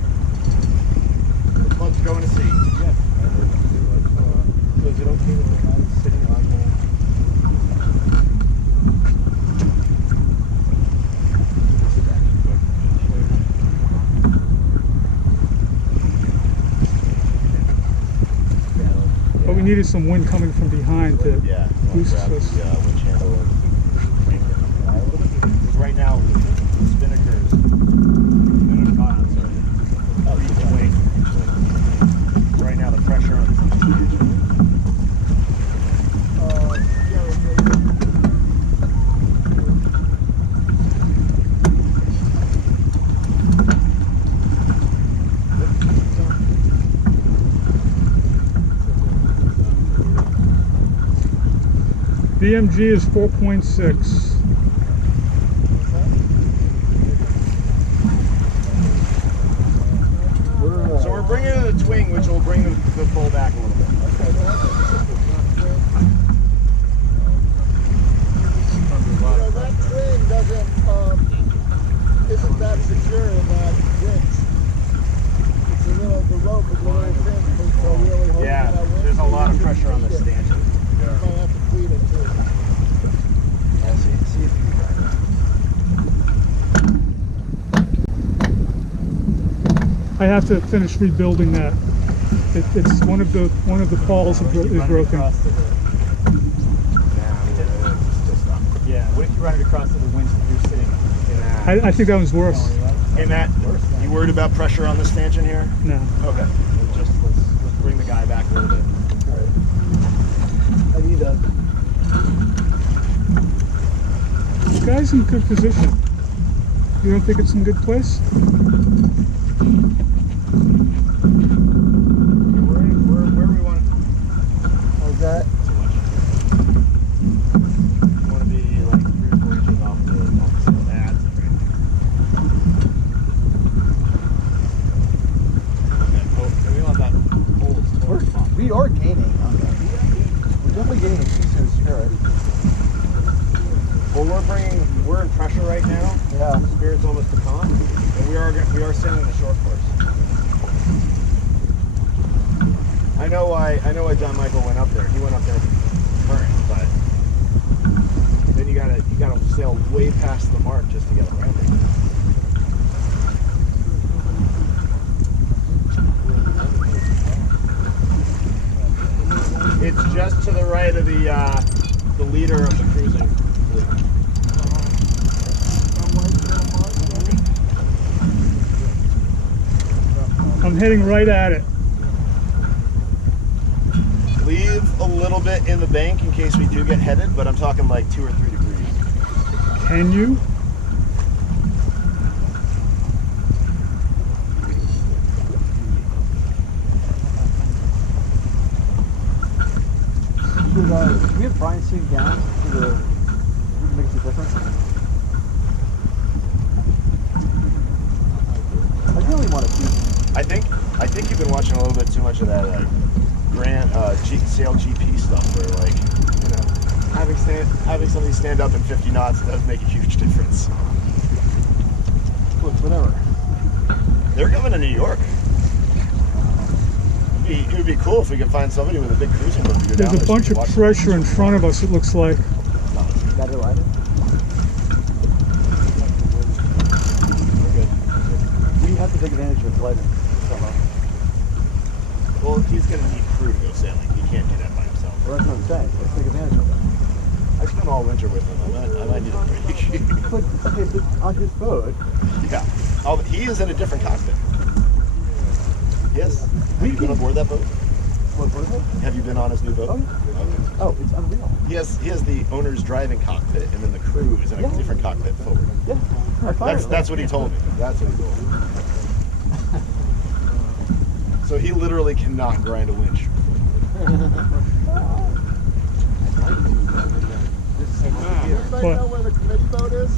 Let's go to sea. Yeah. So is it okay that we're not sitting on the... But we needed some wind coming from behind to Yeah. boost Grab us. the winch handle and crank it. Because right now, the spinnakers, each wing. Right now, the pressure on the BMG is 4.6. So we're bringing in the twing, which will bring the full back a little bit. that twin isn't that secure in that winch. It's a little, the rope is a little thin, so really holding Yeah, that winch. there's a lot of pressure on this stanchion. You might have to clean it too. Yeah, see if you can drive that. I have to finish rebuilding that. It's one of the pawls is broken. Yeah, what if you run it across to the winch that you're sitting in? I think that one's worse. Hey Matt, you worried about pressure on the stanchion here? No. Okay. Let's bring the guy back a little bit. I need a... This guy's in good position. You don't think it's in good place? Where we want it? How's that? You want to be like 3 or 4 inches off the sail. That's it right there. We want that hole. We are gaining on that. We're definitely gaining a piece in spirit. Well, we're in pressure right now. Yeah. The spirit's almost becalmed, and we are sailing the short course. I know why John Michael went up there. He went up there current, but then you gotta sail way past the mark just to get around it. It's just to the right of the leader of the cruising fleet. I'm heading right at it. Leave a little bit in the bank in case we do get headed, but I'm talking like 2 or 3 degrees. Can you? Should we have Brian sing down to the makes a difference? I really want to see. I think you've been watching a little bit too much of that sail GP stuff, where like, you know, having somebody stand up in 50 knots does make a huge difference. Look, whatever. They're coming to New York. It would be cool if we could find somebody with a big cruising boat to go down. There's a bunch of pressure in front of us, it looks like. Got it right. We have to take advantage of lighting somehow. Well, he's going to need crew to go sailing. He can't do that by himself. Well, that's what I'm saying. Let's take advantage of that. I spent all winter with him. I might need a break. But, okay, but on his boat. Yeah. He is in a different cockpit. Yes. Have you been aboard that boat? What is it? Have you been on his new boat? Oh, yeah. Okay. Oh, it's unreal. He has the owner's driving cockpit, and then the crew is in a different cockpit forward. Yeah. That's what he told me. That's what he told me. So he literally cannot grind a winch. Everybody know where the committee boat is?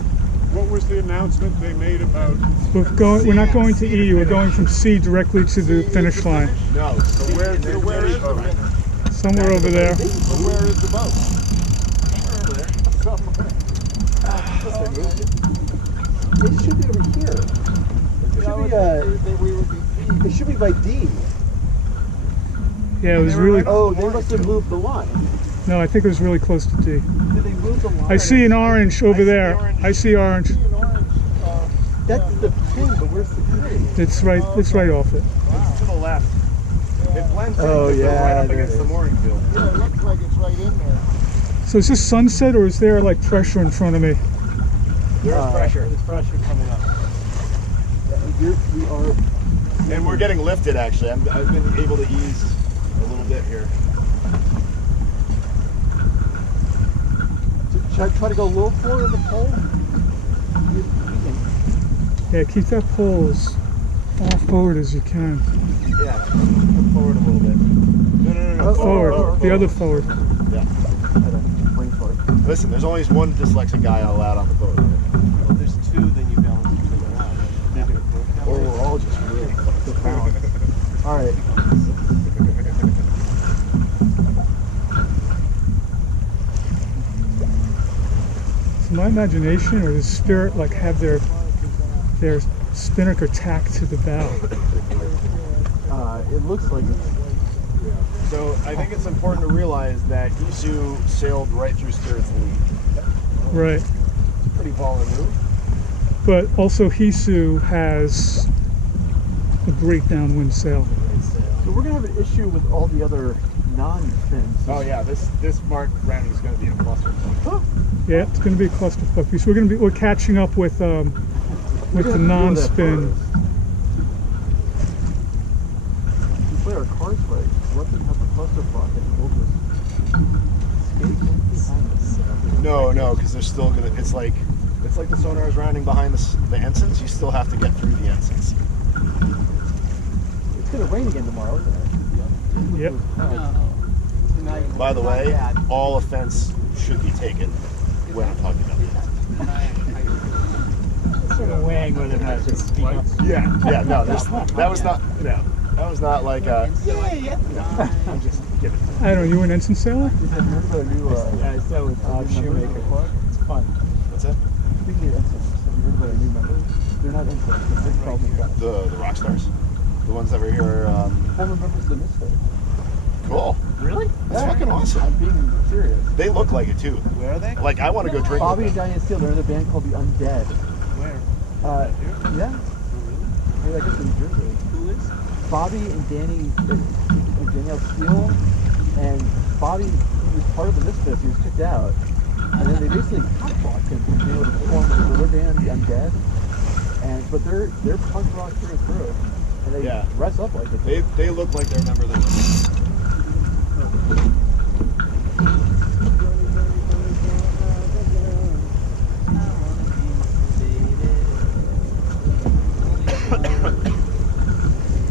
What was the announcement they made about? We're not going to E. We're going from C directly to the finish line. No. So where is the boat? Somewhere over there. So where is the boat? Over there. It should be over here. It should be by D. Yeah, it was really. Oh, they must have moved the line. No, I think it was really close to D. Did they move the line? I see an orange over there. I see orange. That's the pin, but where's the pin? It's right off it. It's to the left. It blends in. Oh, because they're yeah, right up there against it the is. mooring field. Yeah, it looks like it's right in there. So is this sunset or is there like pressure in front of me? There's pressure. There's pressure coming up. We are. And we're getting lifted, actually. I've been able to ease a little bit here. Should I try to go a little forward on the pole? Yeah, keep that pole as far forward as you can. Yeah, come forward a little bit. No. Forward. The other forward. Yeah. Listen, there's only one dyslexic guy allowed on the boat. Well, there's two, then you balance each other out. Right? Or we're all just really fucked around. All right. Is my imagination or the spirit like have their spinnaker tacked to the bow? It looks like it's. So I think it's important to realize that Isu sailed right through Spirit's lead. Right. It's a pretty baller move. But also Hisu has a great downwind sail. So we're gonna have an issue with all the other non-fins. Oh yeah, this mark rounding is going to be a cluster. Yeah, it's going to be a clusterfuck piece. We're catching up with the non-spin. We play our cards right. Let them have the clusterfuck and we'll just skate behind us. No, because they're still going to. It's like the sonar is rounding behind the ensigns. You still have to get through the ensigns. It's gonna rain again tomorrow, isn't it? Yep. By the way, all offense should be taken when I'm talking about that. Sort of weighing whether or not to speak up. Yeah, no, that was not like a. I'm just kidding. I don't know, you were an ensign sailor? Have you heard about a new Yeah, so with Shoemaker. It's fun. What's that? Speaking of ensigns, have you heard about a new member? They're not ensigns, they're problem guys. The rock stars, the ones that were here. Former members of the Misfit. Cool. Really? That's fucking awesome. I'm being serious. They look like it too. Where are they? Like I want to go drink Bobby with and them. Diane Steele, they're in a band called The Undead. Where? Yeah. Hey, I guess in New Jersey. Who is? Bobby and Danielle Steele, and Bobby, he was part of the Misfits, he was kicked out, and then they basically cock-blocked him from being able to perform with their band, The Undead, but they're punk rock through and through, and they dress up like it. They look like they're members of the.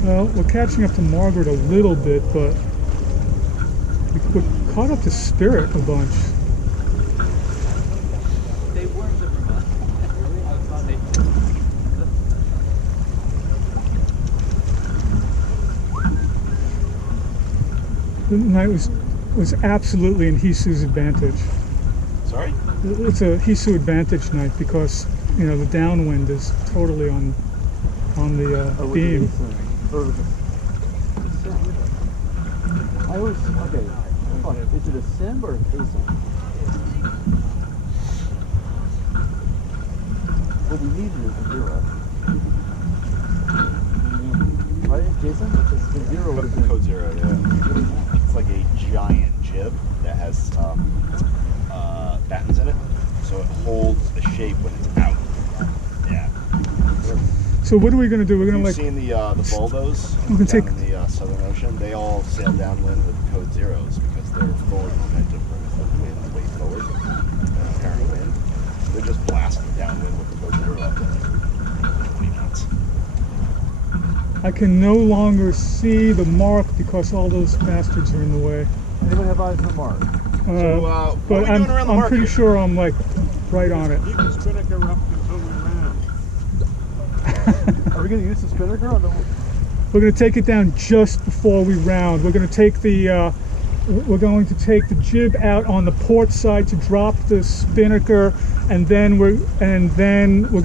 Well, we're catching up to Margaret a little bit, but We caught up to Spirit a bunch. They weren't the Vermont. The night was absolutely in Hisu's advantage. Sorry? It's a Hisu advantage night because, you know, the downwind is totally on the beam. I always, okay, fuck, is it a sim or a sim? What we need is a zero. Right, Jason? The zero would have been Code 0, yeah. It's like a giant jib that has battens in it, so it holds the shape when it's out. Yeah. So what are we going to do? We're going to You've like seen the Volvos We can down take- in the Southern Ocean? They all sail downwind with code 0s because their forward momentum brings the wind way forward than apparent wind. They're just blasting downwind with the code 0 up to 20 knots. I can no longer see the mark because all those bastards are in the way. Anyone have eyes on Mark? What are But we I'm doing around the I'm mark pretty here? sure I'm like right on it. Keep the spinnaker up until we land. Are we going to use the spinnaker on the... We're going to take it down just before we round. We're going to take the jib out on the port side to drop the spinnaker, and then we're going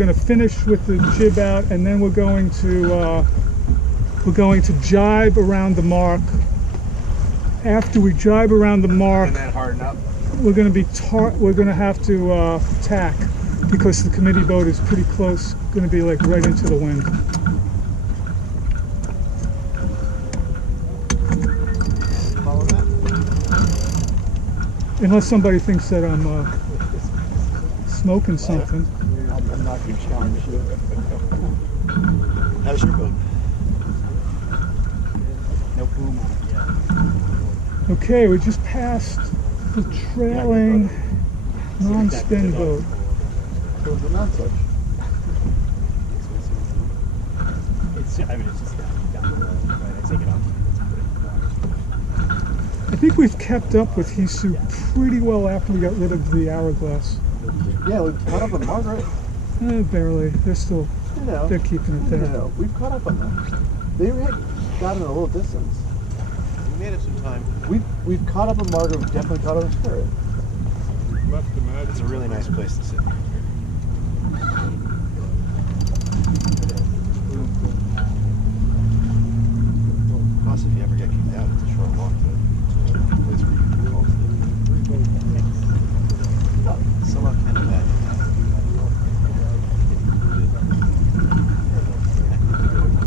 to finish with the jib out, and then we're going to jibe around the mark. After we jibe around the mark, And then harden up. we're going to have to tack because the committee boat is pretty close, going to be like right into the wind. Follow that? Unless somebody thinks that I'm smoking something. I'm not going to challenge you. How's your boat? No boom. Okay, we just passed the trailing non-spin boat. So it's a non-such. It's just down the road. Right? I take it off. I think we've kept up with Hisu pretty well after we got rid of the hourglass. Yeah, we've caught up on Margaret. Barely. They're still, You know. they're keeping it there. No, we've caught up on them. They had gotten a little distance. We made it some time. We've caught up on Margaret. We've definitely caught up on Spirit. Left the magic. It's a really nice place to sit. Plus, if you ever get kicked out, it's a short walk to the place where you can do all Somewhat kind of bad.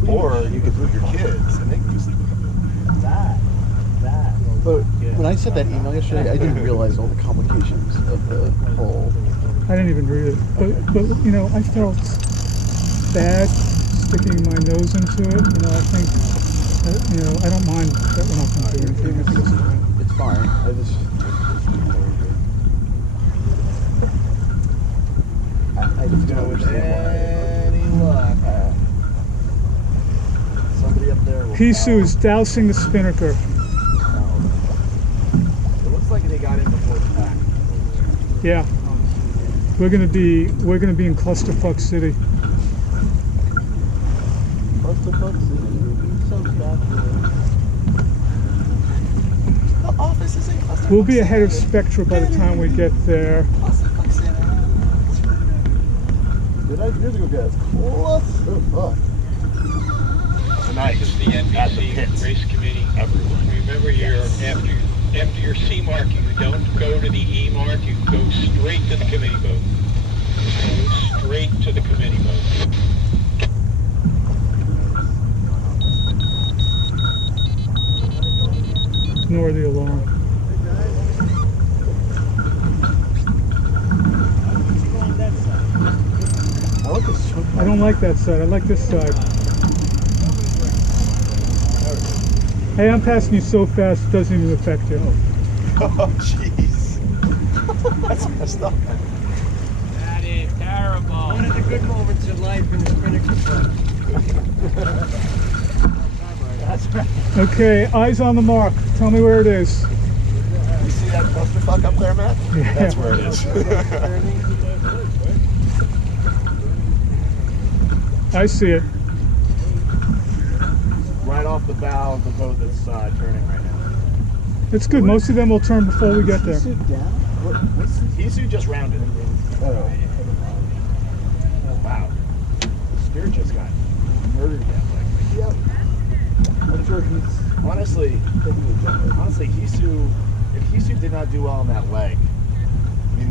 Or you could move your kids and they can sleep with them. But when I sent that email yesterday, I didn't realize all the complications of the whole. I didn't even read it. But you know, I felt bad sticking my nose into it. You know, I think, you know, I don't mind that we're not going to do anything. I think it's fine. It's fine. I just. I just don't understand Any luck. Somebody up there. Hisu is dousing the spinnaker. It looks like they got in before the pack. Yeah. We're gonna be in Clusterfuck City. The office is in Cluster. We'll be ahead of Spectra by the time we get there. Did I years ago, guys? Clusterfuck. Tonight This is the at the NBC pits. race committee. Everyone. Remember, after your C mark, you don't go to the E mark. You go straight to the committee boat. Go straight to the committee boat. Ignore the alarm. I like this. I don't like that side. I like this side. Hey, I'm passing you so fast it doesn't even affect you. Oh, jeez. That's messed up. That is terrible. One of the good moments in life in the spinnaker club. That's right. Okay, eyes on the mark. Tell me where it is. that clusterfuck up there, Matt? Yeah. That's where it is. I see it. Right off the bow of the boat that's turning right now. It's good. Most of them will turn before we get there. Hisu just rounded. Oh. Wow. The spear just got murdered that leg. Yep. I'm sure he's honestly, Hisu, if Hisu did not do well on that leg, I mean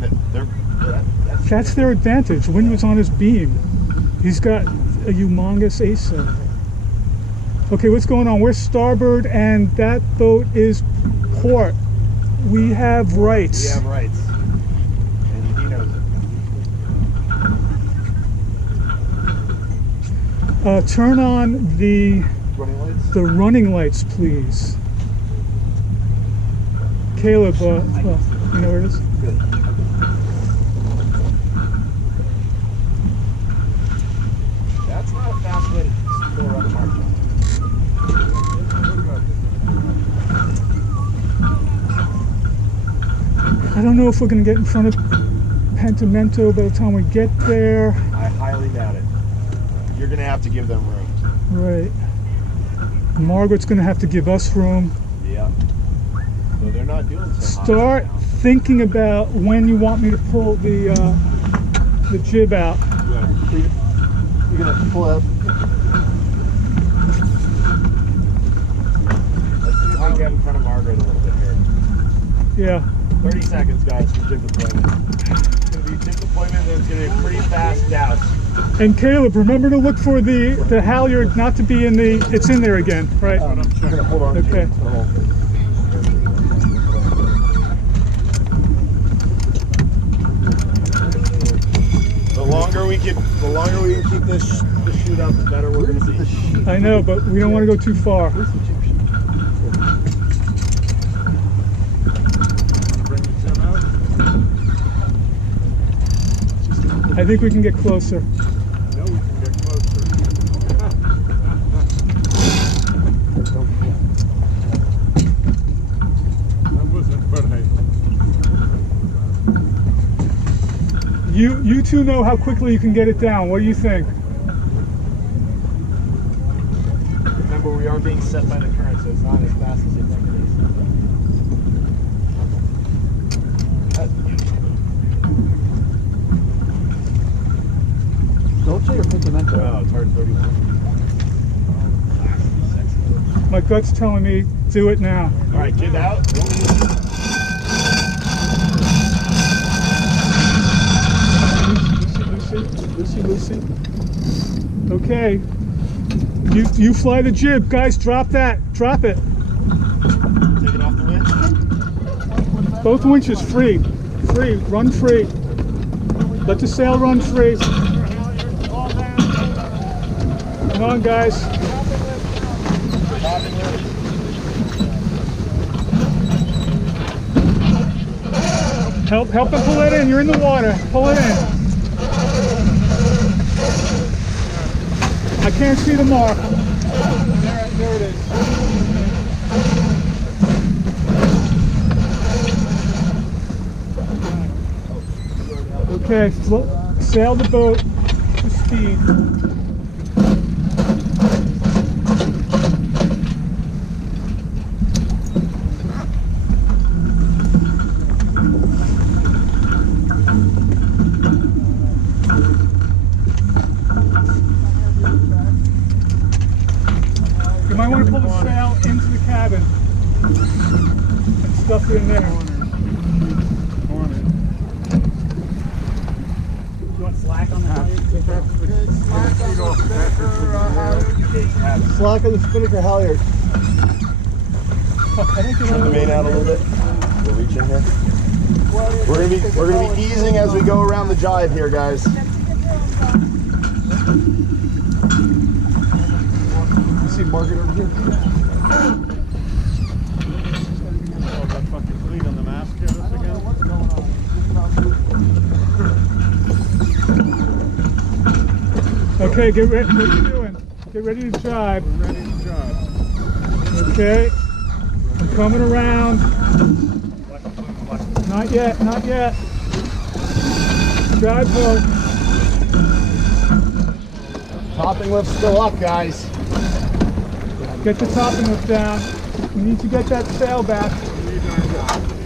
that's their advantage. Wind was on his beam. He's got a humongous ASA. Okay, what's going on? We're starboard and that boat is port. We have rights. We have rights. And he knows it. Turn on the running lights, please. Caleb, you know where it is? Good. That's not a fast way to go around the mark. I don't know if we're going to get in front of Pentimento by the time we get there. I highly doubt it. You're going to have to give them room. Right. Margaret's going to have to give us room. Yeah. So they're not doing so hot Start right now. thinking about when you want me to pull the jib out. You're going to pull out. Let's see if we can get in front of Margaret a little bit here. Yeah. 30 seconds, guys, for jib deployment. It's going to be jib deployment, and it's going to be a pretty fast douse. And Caleb, remember to look for the halyard not to be in the, it's in there again, right? I'm going to hold on. Okay. The longer we can keep this chute up, the better we're going to be. I know, but we don't want to go too far. I think we can get closer. No, we can get closer. That wasn't right. You two know how quickly you can get it down. What do you think? Remember, we are being set by the current, so it's not as fast as you think it is. Dolce or Pentimento? Oh, it's hard 31. My gut's telling me do it now. All right, jib out. Lucy. Okay. You fly the jib. Guys, drop that. Drop it. Take it off the winch. Both winches free. Free. Run free. Let the sail run free. Come on, guys. Help him pull it in. You're in the water. Pull it in. I can't see the mark. There it is. Okay, sail the boat to speed. You might want to pull the sail into the cabin and stuff it in there. You want slack on the halyard? Slack on the spinnaker halyard. Turn the main out a little bit. We'll reach in here. We're gonna be easing as we go around the jibe here, guys. You see Margaret over here? Oh, that fucking cleat on the mast hit us again? Okay, get ready. What are you doing? Get ready to jibe. We're ready to drive. Okay. I'm coming around. Not yet, not yet. Drive home. Topping lift's still up, guys. Get the topping lift down. We need to get that sail back.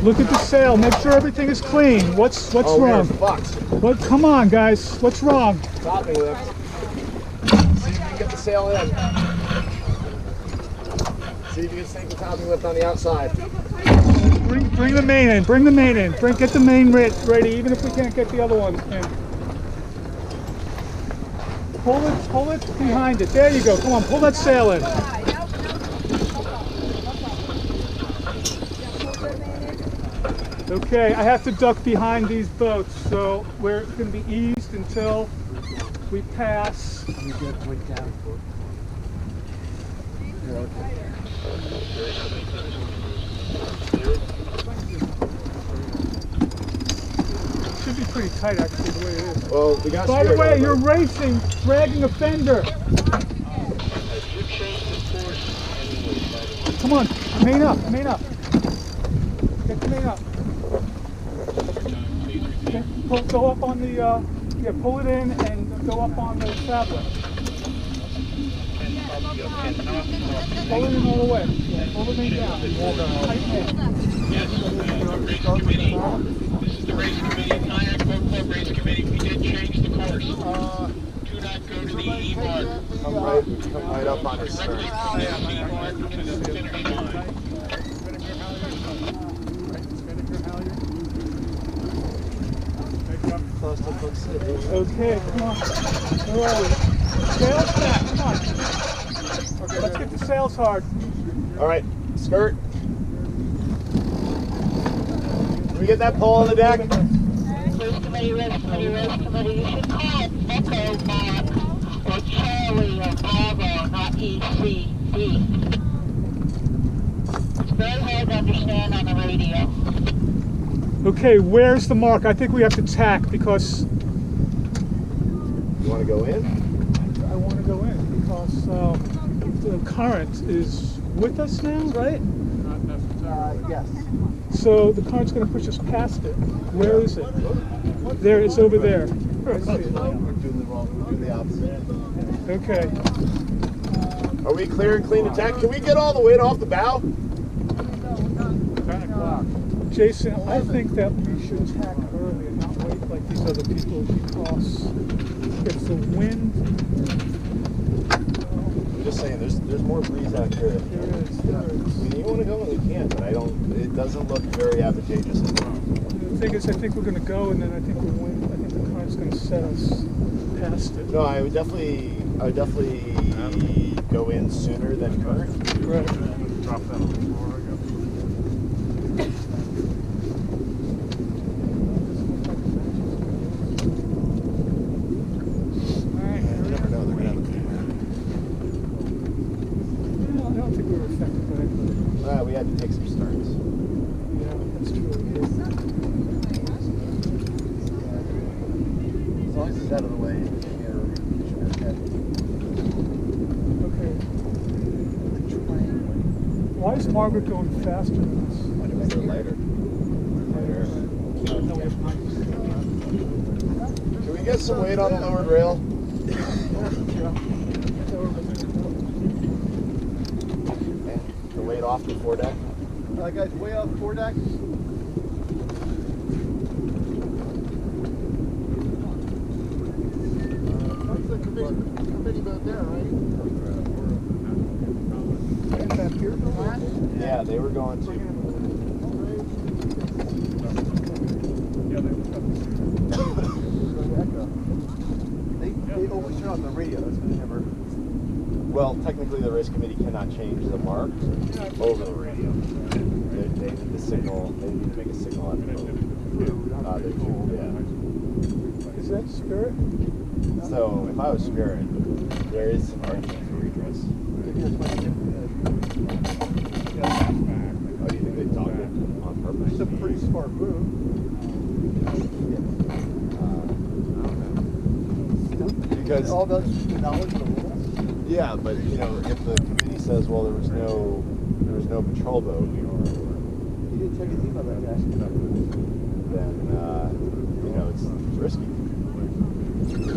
Look at the sail. Make sure everything is clean. What's Oh, wrong? we're fucked. What? Come on, guys. What's wrong? Topping lift. See if you can get the sail in. See if you can sink the topping lift on the outside. Bring the main in. Bring the main in. Get the main ready, even if we can't get the other one in. Pull it behind it. There you go. Come on, pull that sail in. Okay, I have to duck behind these boats, so we're going to be eased until we pass. You get weight down. You're okay. Should be pretty tight, actually, the way it is. Well, we got. By the way, you're racing, dragging a fender. Come on, main up. Get the main up. Go up on the, pull it in and go up on the tablet. Pull it in all the way. Pull the main down. This is the race committee, Nyack Boat Club race committee. We did change the course. Do not go to the E mark. Come right up on his stern. Directly from the E mark to the finish line. Okay, come on. Where are we? Sails back, come on. Okay, let's get the sails hard. All right, skirt. Can we get that pole on the deck? Race committee, you should call it Echo Mark or Charlie or Bravo, not ECD. It's very hard to understand on the radio. Okay, where's the mark? I think we have to tack because You want to go in? I want to go in because the current is with us now, right? Not necessarily. Yes. So the current's going to push us past it. Where is it? There, it's over there. I see it. We're doing the wrong. We're doing the opposite. Okay. Are we clear and clean to tack? Can we get all the weight off the bow? 10 o'clock. Jason, I think that we should tack early and not wait like these other people because if the wind... I'm just saying, there's more breeze out here. There is. I mean, you want to go and we can, but I don't. It doesn't look very advantageous. The thing is, I think we're going to go, and then I think the current's going to set us past it. No, I would definitely go in sooner than current. Right. Drop that on the floor, I guess. You never know, they're gonna have a I don't think we were affected by it. we had to take some starts. Yeah, that's true. As long as it's out of the way, you're Okay. Why is Margaret going faster than us? Is it lighter? Can we get some weight on the lowered rail? The weight off the foredeck? guys, way off foredeck. That's the committee boat there, right? Back here? Yeah, they were going to. They always turn on the radio. That's never. Well, technically, the race committee cannot change the mark over the radio. They need the signal. They need to make a signal on the boat. Yeah. Is that Spirit? So, if I was Spirit, there is some argument for redress. Oh, do you think they docked it on purpose? It's a pretty smart move. Because all those knowledge of the rules. yeah, but you know, if the committee says, well, there was no patrol boat, He didn't check his email that guy. then you know it's risky.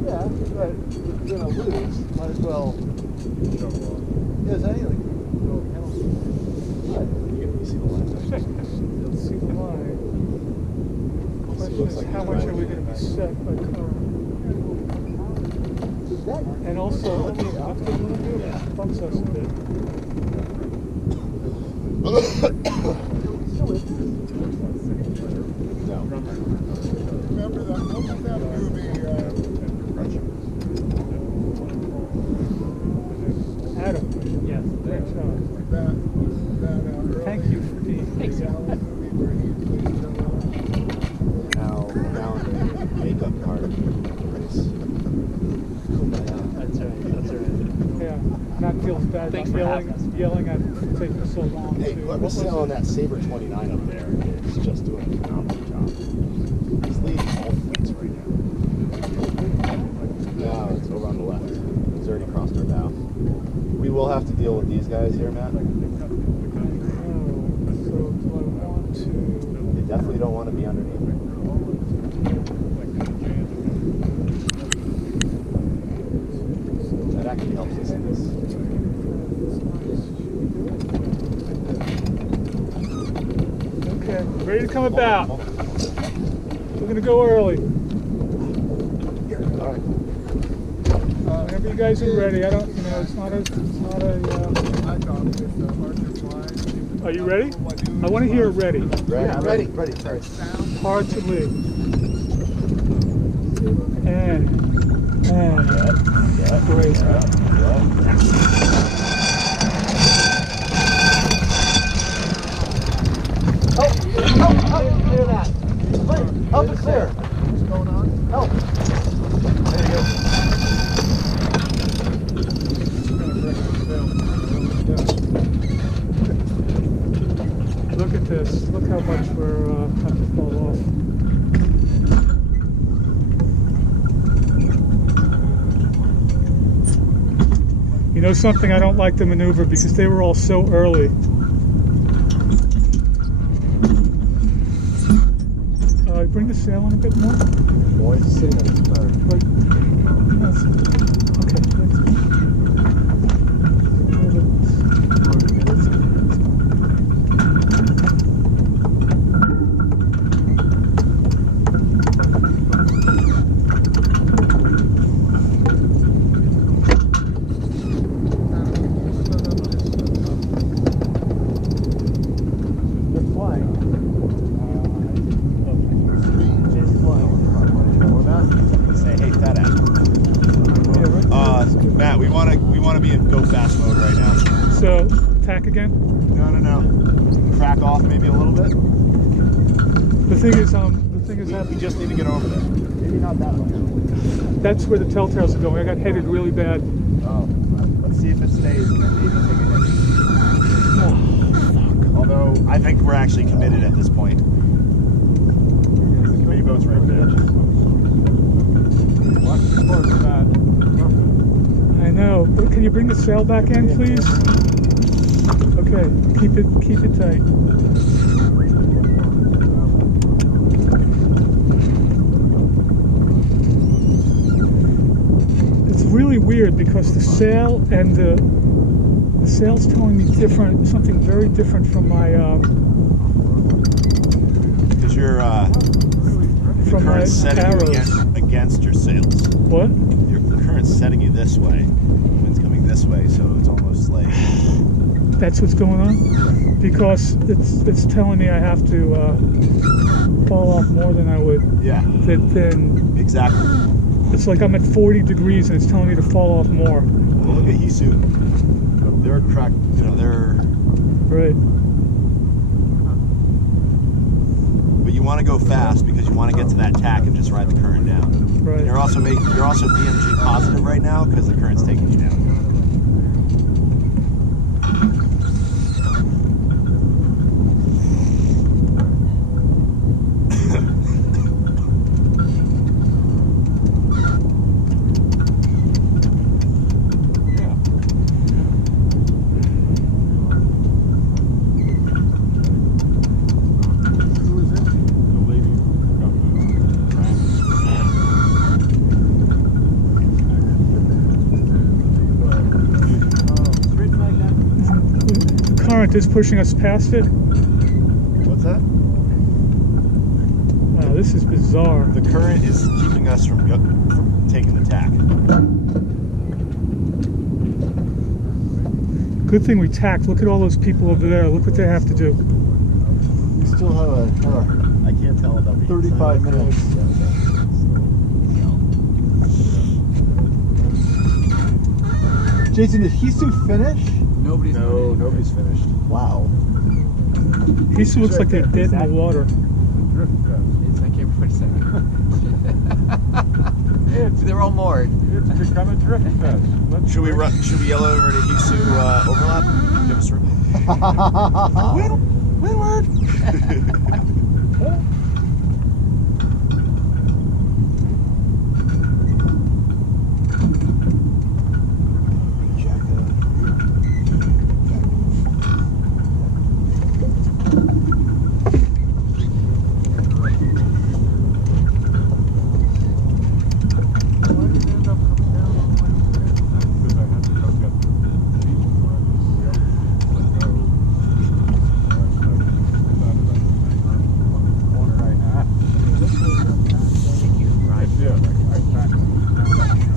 Yeah, but if you're gonna lose, might as well. Yeah, is anything? What? You see the line there? Let's see the line. Question looks is, like how it's much right. are we going to be set by current? That, And also, let me after a little bit, bumps us a bit. No. Remember that? What was that movie? Adam, Yes. great job. Thank you for being here. Now in the makeup part of the race. That's all right. That's all right. Yeah, Matt feels bad Thanks about for having us. yelling at taking so long. Hey, to- whoever's what was sailing it? that Sabre 29 up there is just doing a phenomenal job. He's leading all fleets right now. No, it's over on the left. He's already crossed our bow. We will have to deal with these guys here, Matt. So do I want to? You definitely don't want to be underneath. That actually helps us in this. Okay, ready to come about. We're gonna go early. All right. Whenever you guys are ready, I don't, you know, it's not a. Are you ready? I want to hear ready. Ready. Sorry. Hard to lead. And great. Clear that. Help it clear. What's going on? Help. There you Look at this. Look how much we're have to fall off. You know something? I don't like the maneuver because they were all so early. Bring the sail in a bit more. Boy, sitting on his boat. Okay. Matt, we want to be in go fast mode right now. So, tack again? No. Crack off maybe a little bit. The thing is, We just need to get over there. Maybe not that much. that's where the telltales are going. I got headed really bad. Oh, let's see if it stays and then maybe take a hit. Oh, Although I think we're actually committed at this point. The committee boat's right there. Watch the course of that. I know. But can you bring the sail back in, please? Okay, keep it tight. It's really weird because the sail and the sail's telling me something very different from my Because you're the from my current's setting you arrows. against your sails. What? The current's setting you this way. The wind's coming this way, so it's almost like That's what's going on? Because it's telling me I have to fall off more than I would. yeah, Then exactly. it's like I'm at 40 degrees and it's telling me to fall off more. Well, look at Hisu. They're cracked. They're. Right. But you want to go fast because you want to get to that tack and just ride the current down. Right. And you're also BMG positive right now because the current's taking you down. this pushing us past it? What's that? Wow, this is bizarre. The current is keeping us from taking the tack. Good thing we tacked. Look at all those people over there. Look what they have to do. We still have I can't tell about the 35 minutes. Jason, did Hisu finish? Nobody's finished. Wow. Hisu looks like they're dead in the water. It's like everybody's saying. They're all moored. It's become a drift fest. Should we yell over to Hisu overlap? Give us room. Windward.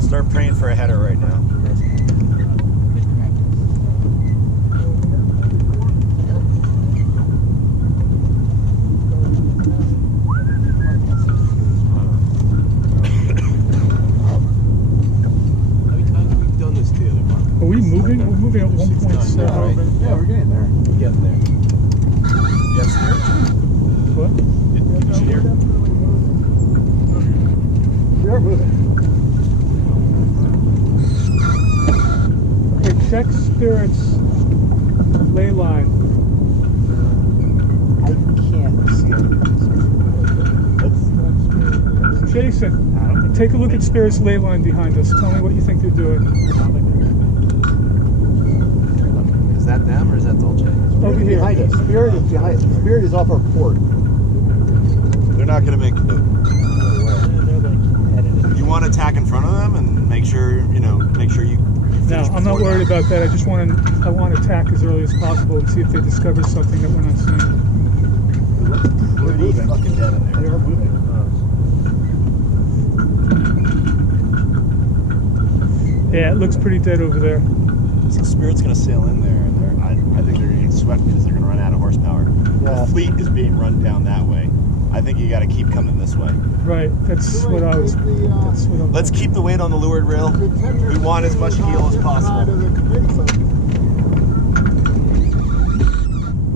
Start praying for a header right now. Are we moving? We're moving at 1.7. Yeah, we're getting there. We're getting there. Yes, sir. What? Can you steer? We are moving. Okay, check Spirit's ley line. I can't see it. Jason, take a look at Spirit's ley line behind us. Tell me what you think they're doing. Is that them or is that Dolce? Over here. Behind us. Spirit is behind. Spirit is off our port. They're not going to make the move. They're like headed. You want to tack in front of them and make sure you No, I'm not worried about that. I want to attack as early as possible and see if they discover something that we're not seeing. They're moving. Fucking dead in there. They are moving. Yeah, it looks pretty dead over there. So Spirit's going to sail in there, and I think they're going to get swept because they're going to run out of horsepower. Yeah. The fleet is being run down that way. I think you got to keep coming this way. Right, that's what I was. That's what I'm. Let's keep the weight on the leeward rail. We want as much heel as possible.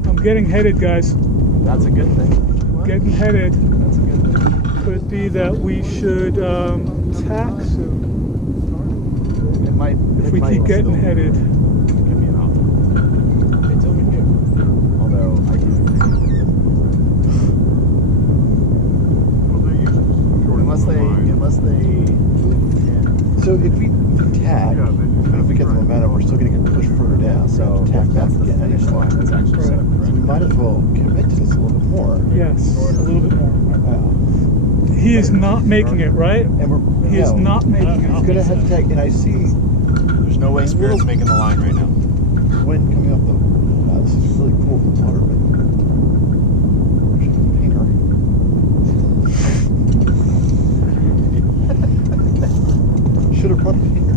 I'm getting headed, guys. That's a good thing. Getting headed. That's a good thing. Could be that we should tack soon. If we keep getting headed. Give me an option. It's over here. Although I do unless they So if we tack, even if we get the momentum, we're still going to get pushed further down. so tack back that's the again. finish line. That's actually set up So we correctly. might as well commit to this a little bit more. Yes, a little bit more. Yeah. He is not making it, right? And we're He is not making He's it. going to have to tack, and I see There's no way Spirit's making the line right now. wind coming up the. Wow, this is really cool with the water, but should have a painter. Should have brought a painter.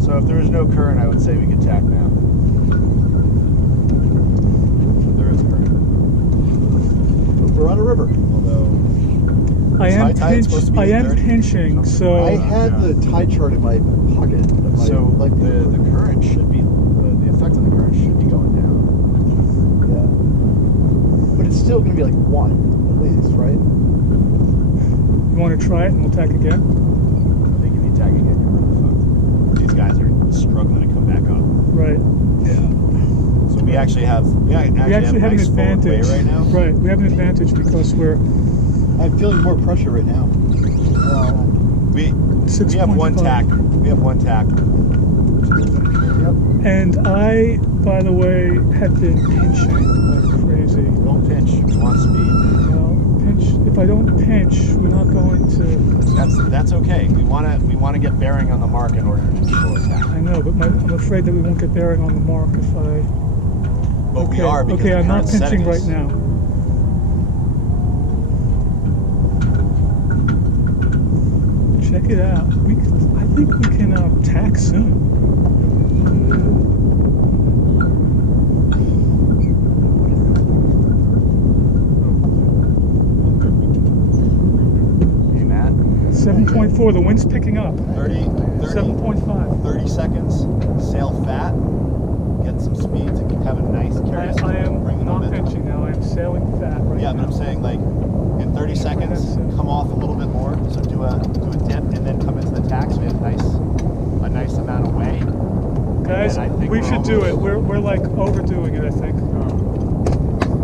So if there is no current, I would say we could tack now. But there is current. We're on a river. Although I am tide's supposed to be 8:30. pinching, so I had the tide chart in my pocket. Of my, so like the current should be the effect on the current should be going down. yeah, but it's still going to be like 1 at least, right? you want to try it and we'll tack again? I think if you tag again, you're really fucked. These guys are struggling to come back up. Right. Yeah. So we actually have We actually have an nice forward way advantage. right now. Right, we have an advantage because we're I'm feeling more pressure right now. We have one 6.5. tack. We have one tack. Yep. And I, by the way, have been pinching like crazy. Don't pinch. We want speed. Well, pinch. If if I don't pinch, we're not going to. That's okay. We wanna get bearing on the mark in order to do the attack. I know, but I'm afraid that we won't get bearing on the mark if I. But Okay, we are because okay, the I'm not current's setting pinching us. right now. Check it out. I think we can tack soon. Hey Matt. 7.4. The wind's picking up. 7.5. 30 seconds. Sail fat. Get some speed to have a nice carry. I am bring the not momentum. pinching now. I am sailing fat right Yeah, now. but I'm saying like in 30 seconds, that's it. come off a little bit more. So do a dip and then come into the tack. So we have a nice amount of way. Guys, And I think we we're should do it. almost- We're like overdoing it, I think.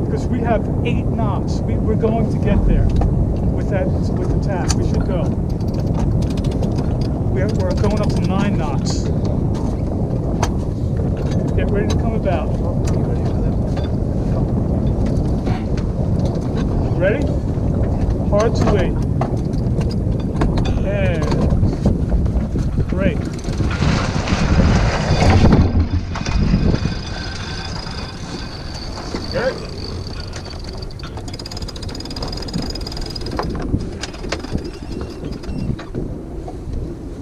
Because we have 8 knots. We're going to get there with the tack. We should go. We're going up to 9 knots. Get ready to come about. Ready? Hard to wait. And break. Good.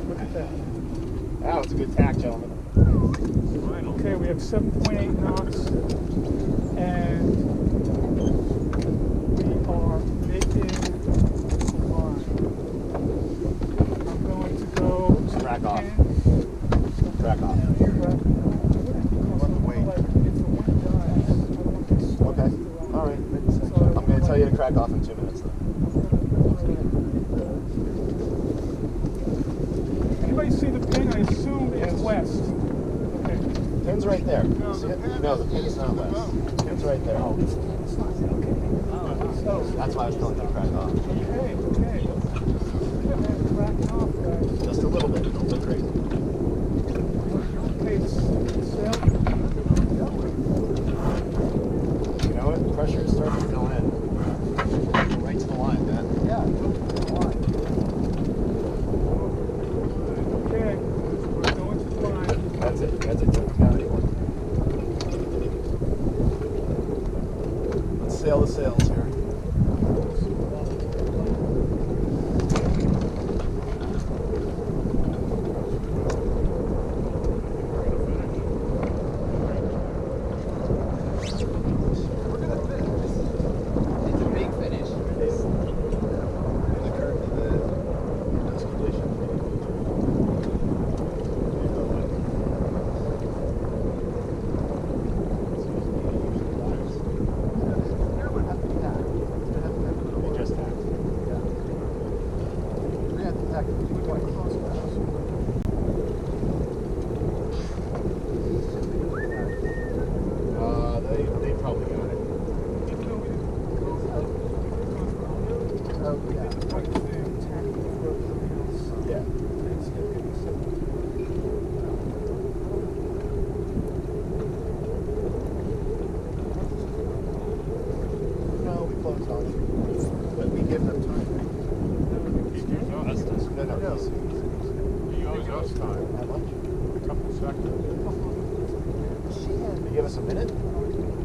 Look at that. Wow, it's a good tack, gentlemen. Okay, we have 7.8 knots, and we are making a line. I'm going to go to Track off. pin. Track off. If the wind dies, I want this Okay. All right. I'm going to tell you to crack off in 2 minutes. Then. Anybody see the pin? I assume it's west. Okay. Pin's right there. See it? No, the pin's not west. Pin's right there. That's why I was telling you to crack off. Okay. Cracking off, guys. Just a little bit. Don't go crazy. Okay, sail. You know what? Pressure is starting to fill in. Go right to the line, man. Yeah, go to the line. Okay, we're going to the line. That's it. That's it. Let's sail the sails here. They probably got it. Yeah. No, we closed on it. But we give them time. No, He owes us time. How much? A couple seconds. They give us a minute?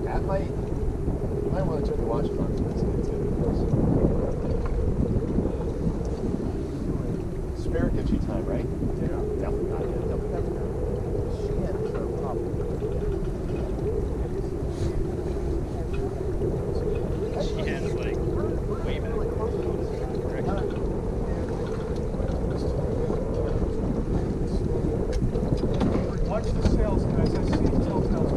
That might, you might want to turn the watch on. It's going to be close. Spirit gives you time, right? Yeah. Definitely not yet. Definitely not. Yeah, it's like way back. Watch the sails, guys. I see telltale.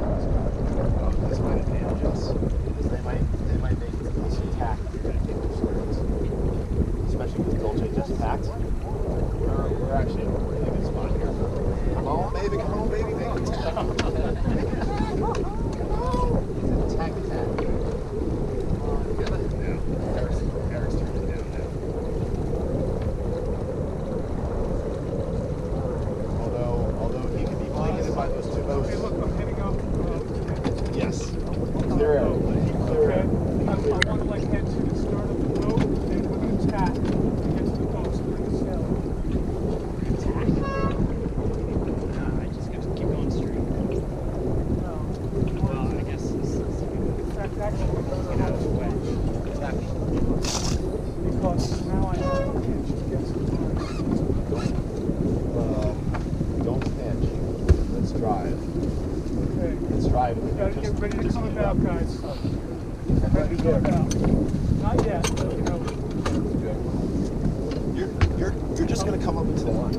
This might advantage us because they might make us attack if you're going to take their skirts. Especially because Dolce just attacked. We're actually in a really good spot here. Come on, baby, make attack. Attack. Gotta get ready to come about, guys. Ready to come about. Not yet, but you know. You're just gonna come up into the line.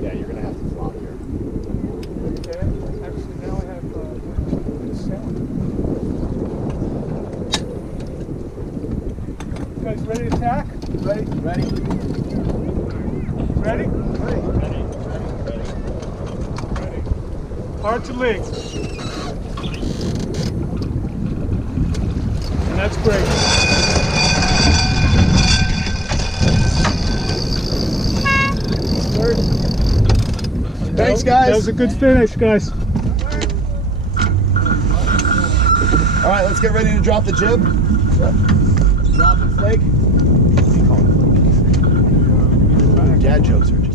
Yeah, you're gonna have to flop here. Okay, actually now I have sound. You guys ready to attack? Ready? Ready? Ready. Hard to lead. And that's great. Thanks, guys. That was a good finish, guys. All right, let's get ready to drop the jib. Drop and flake. Dad jokes are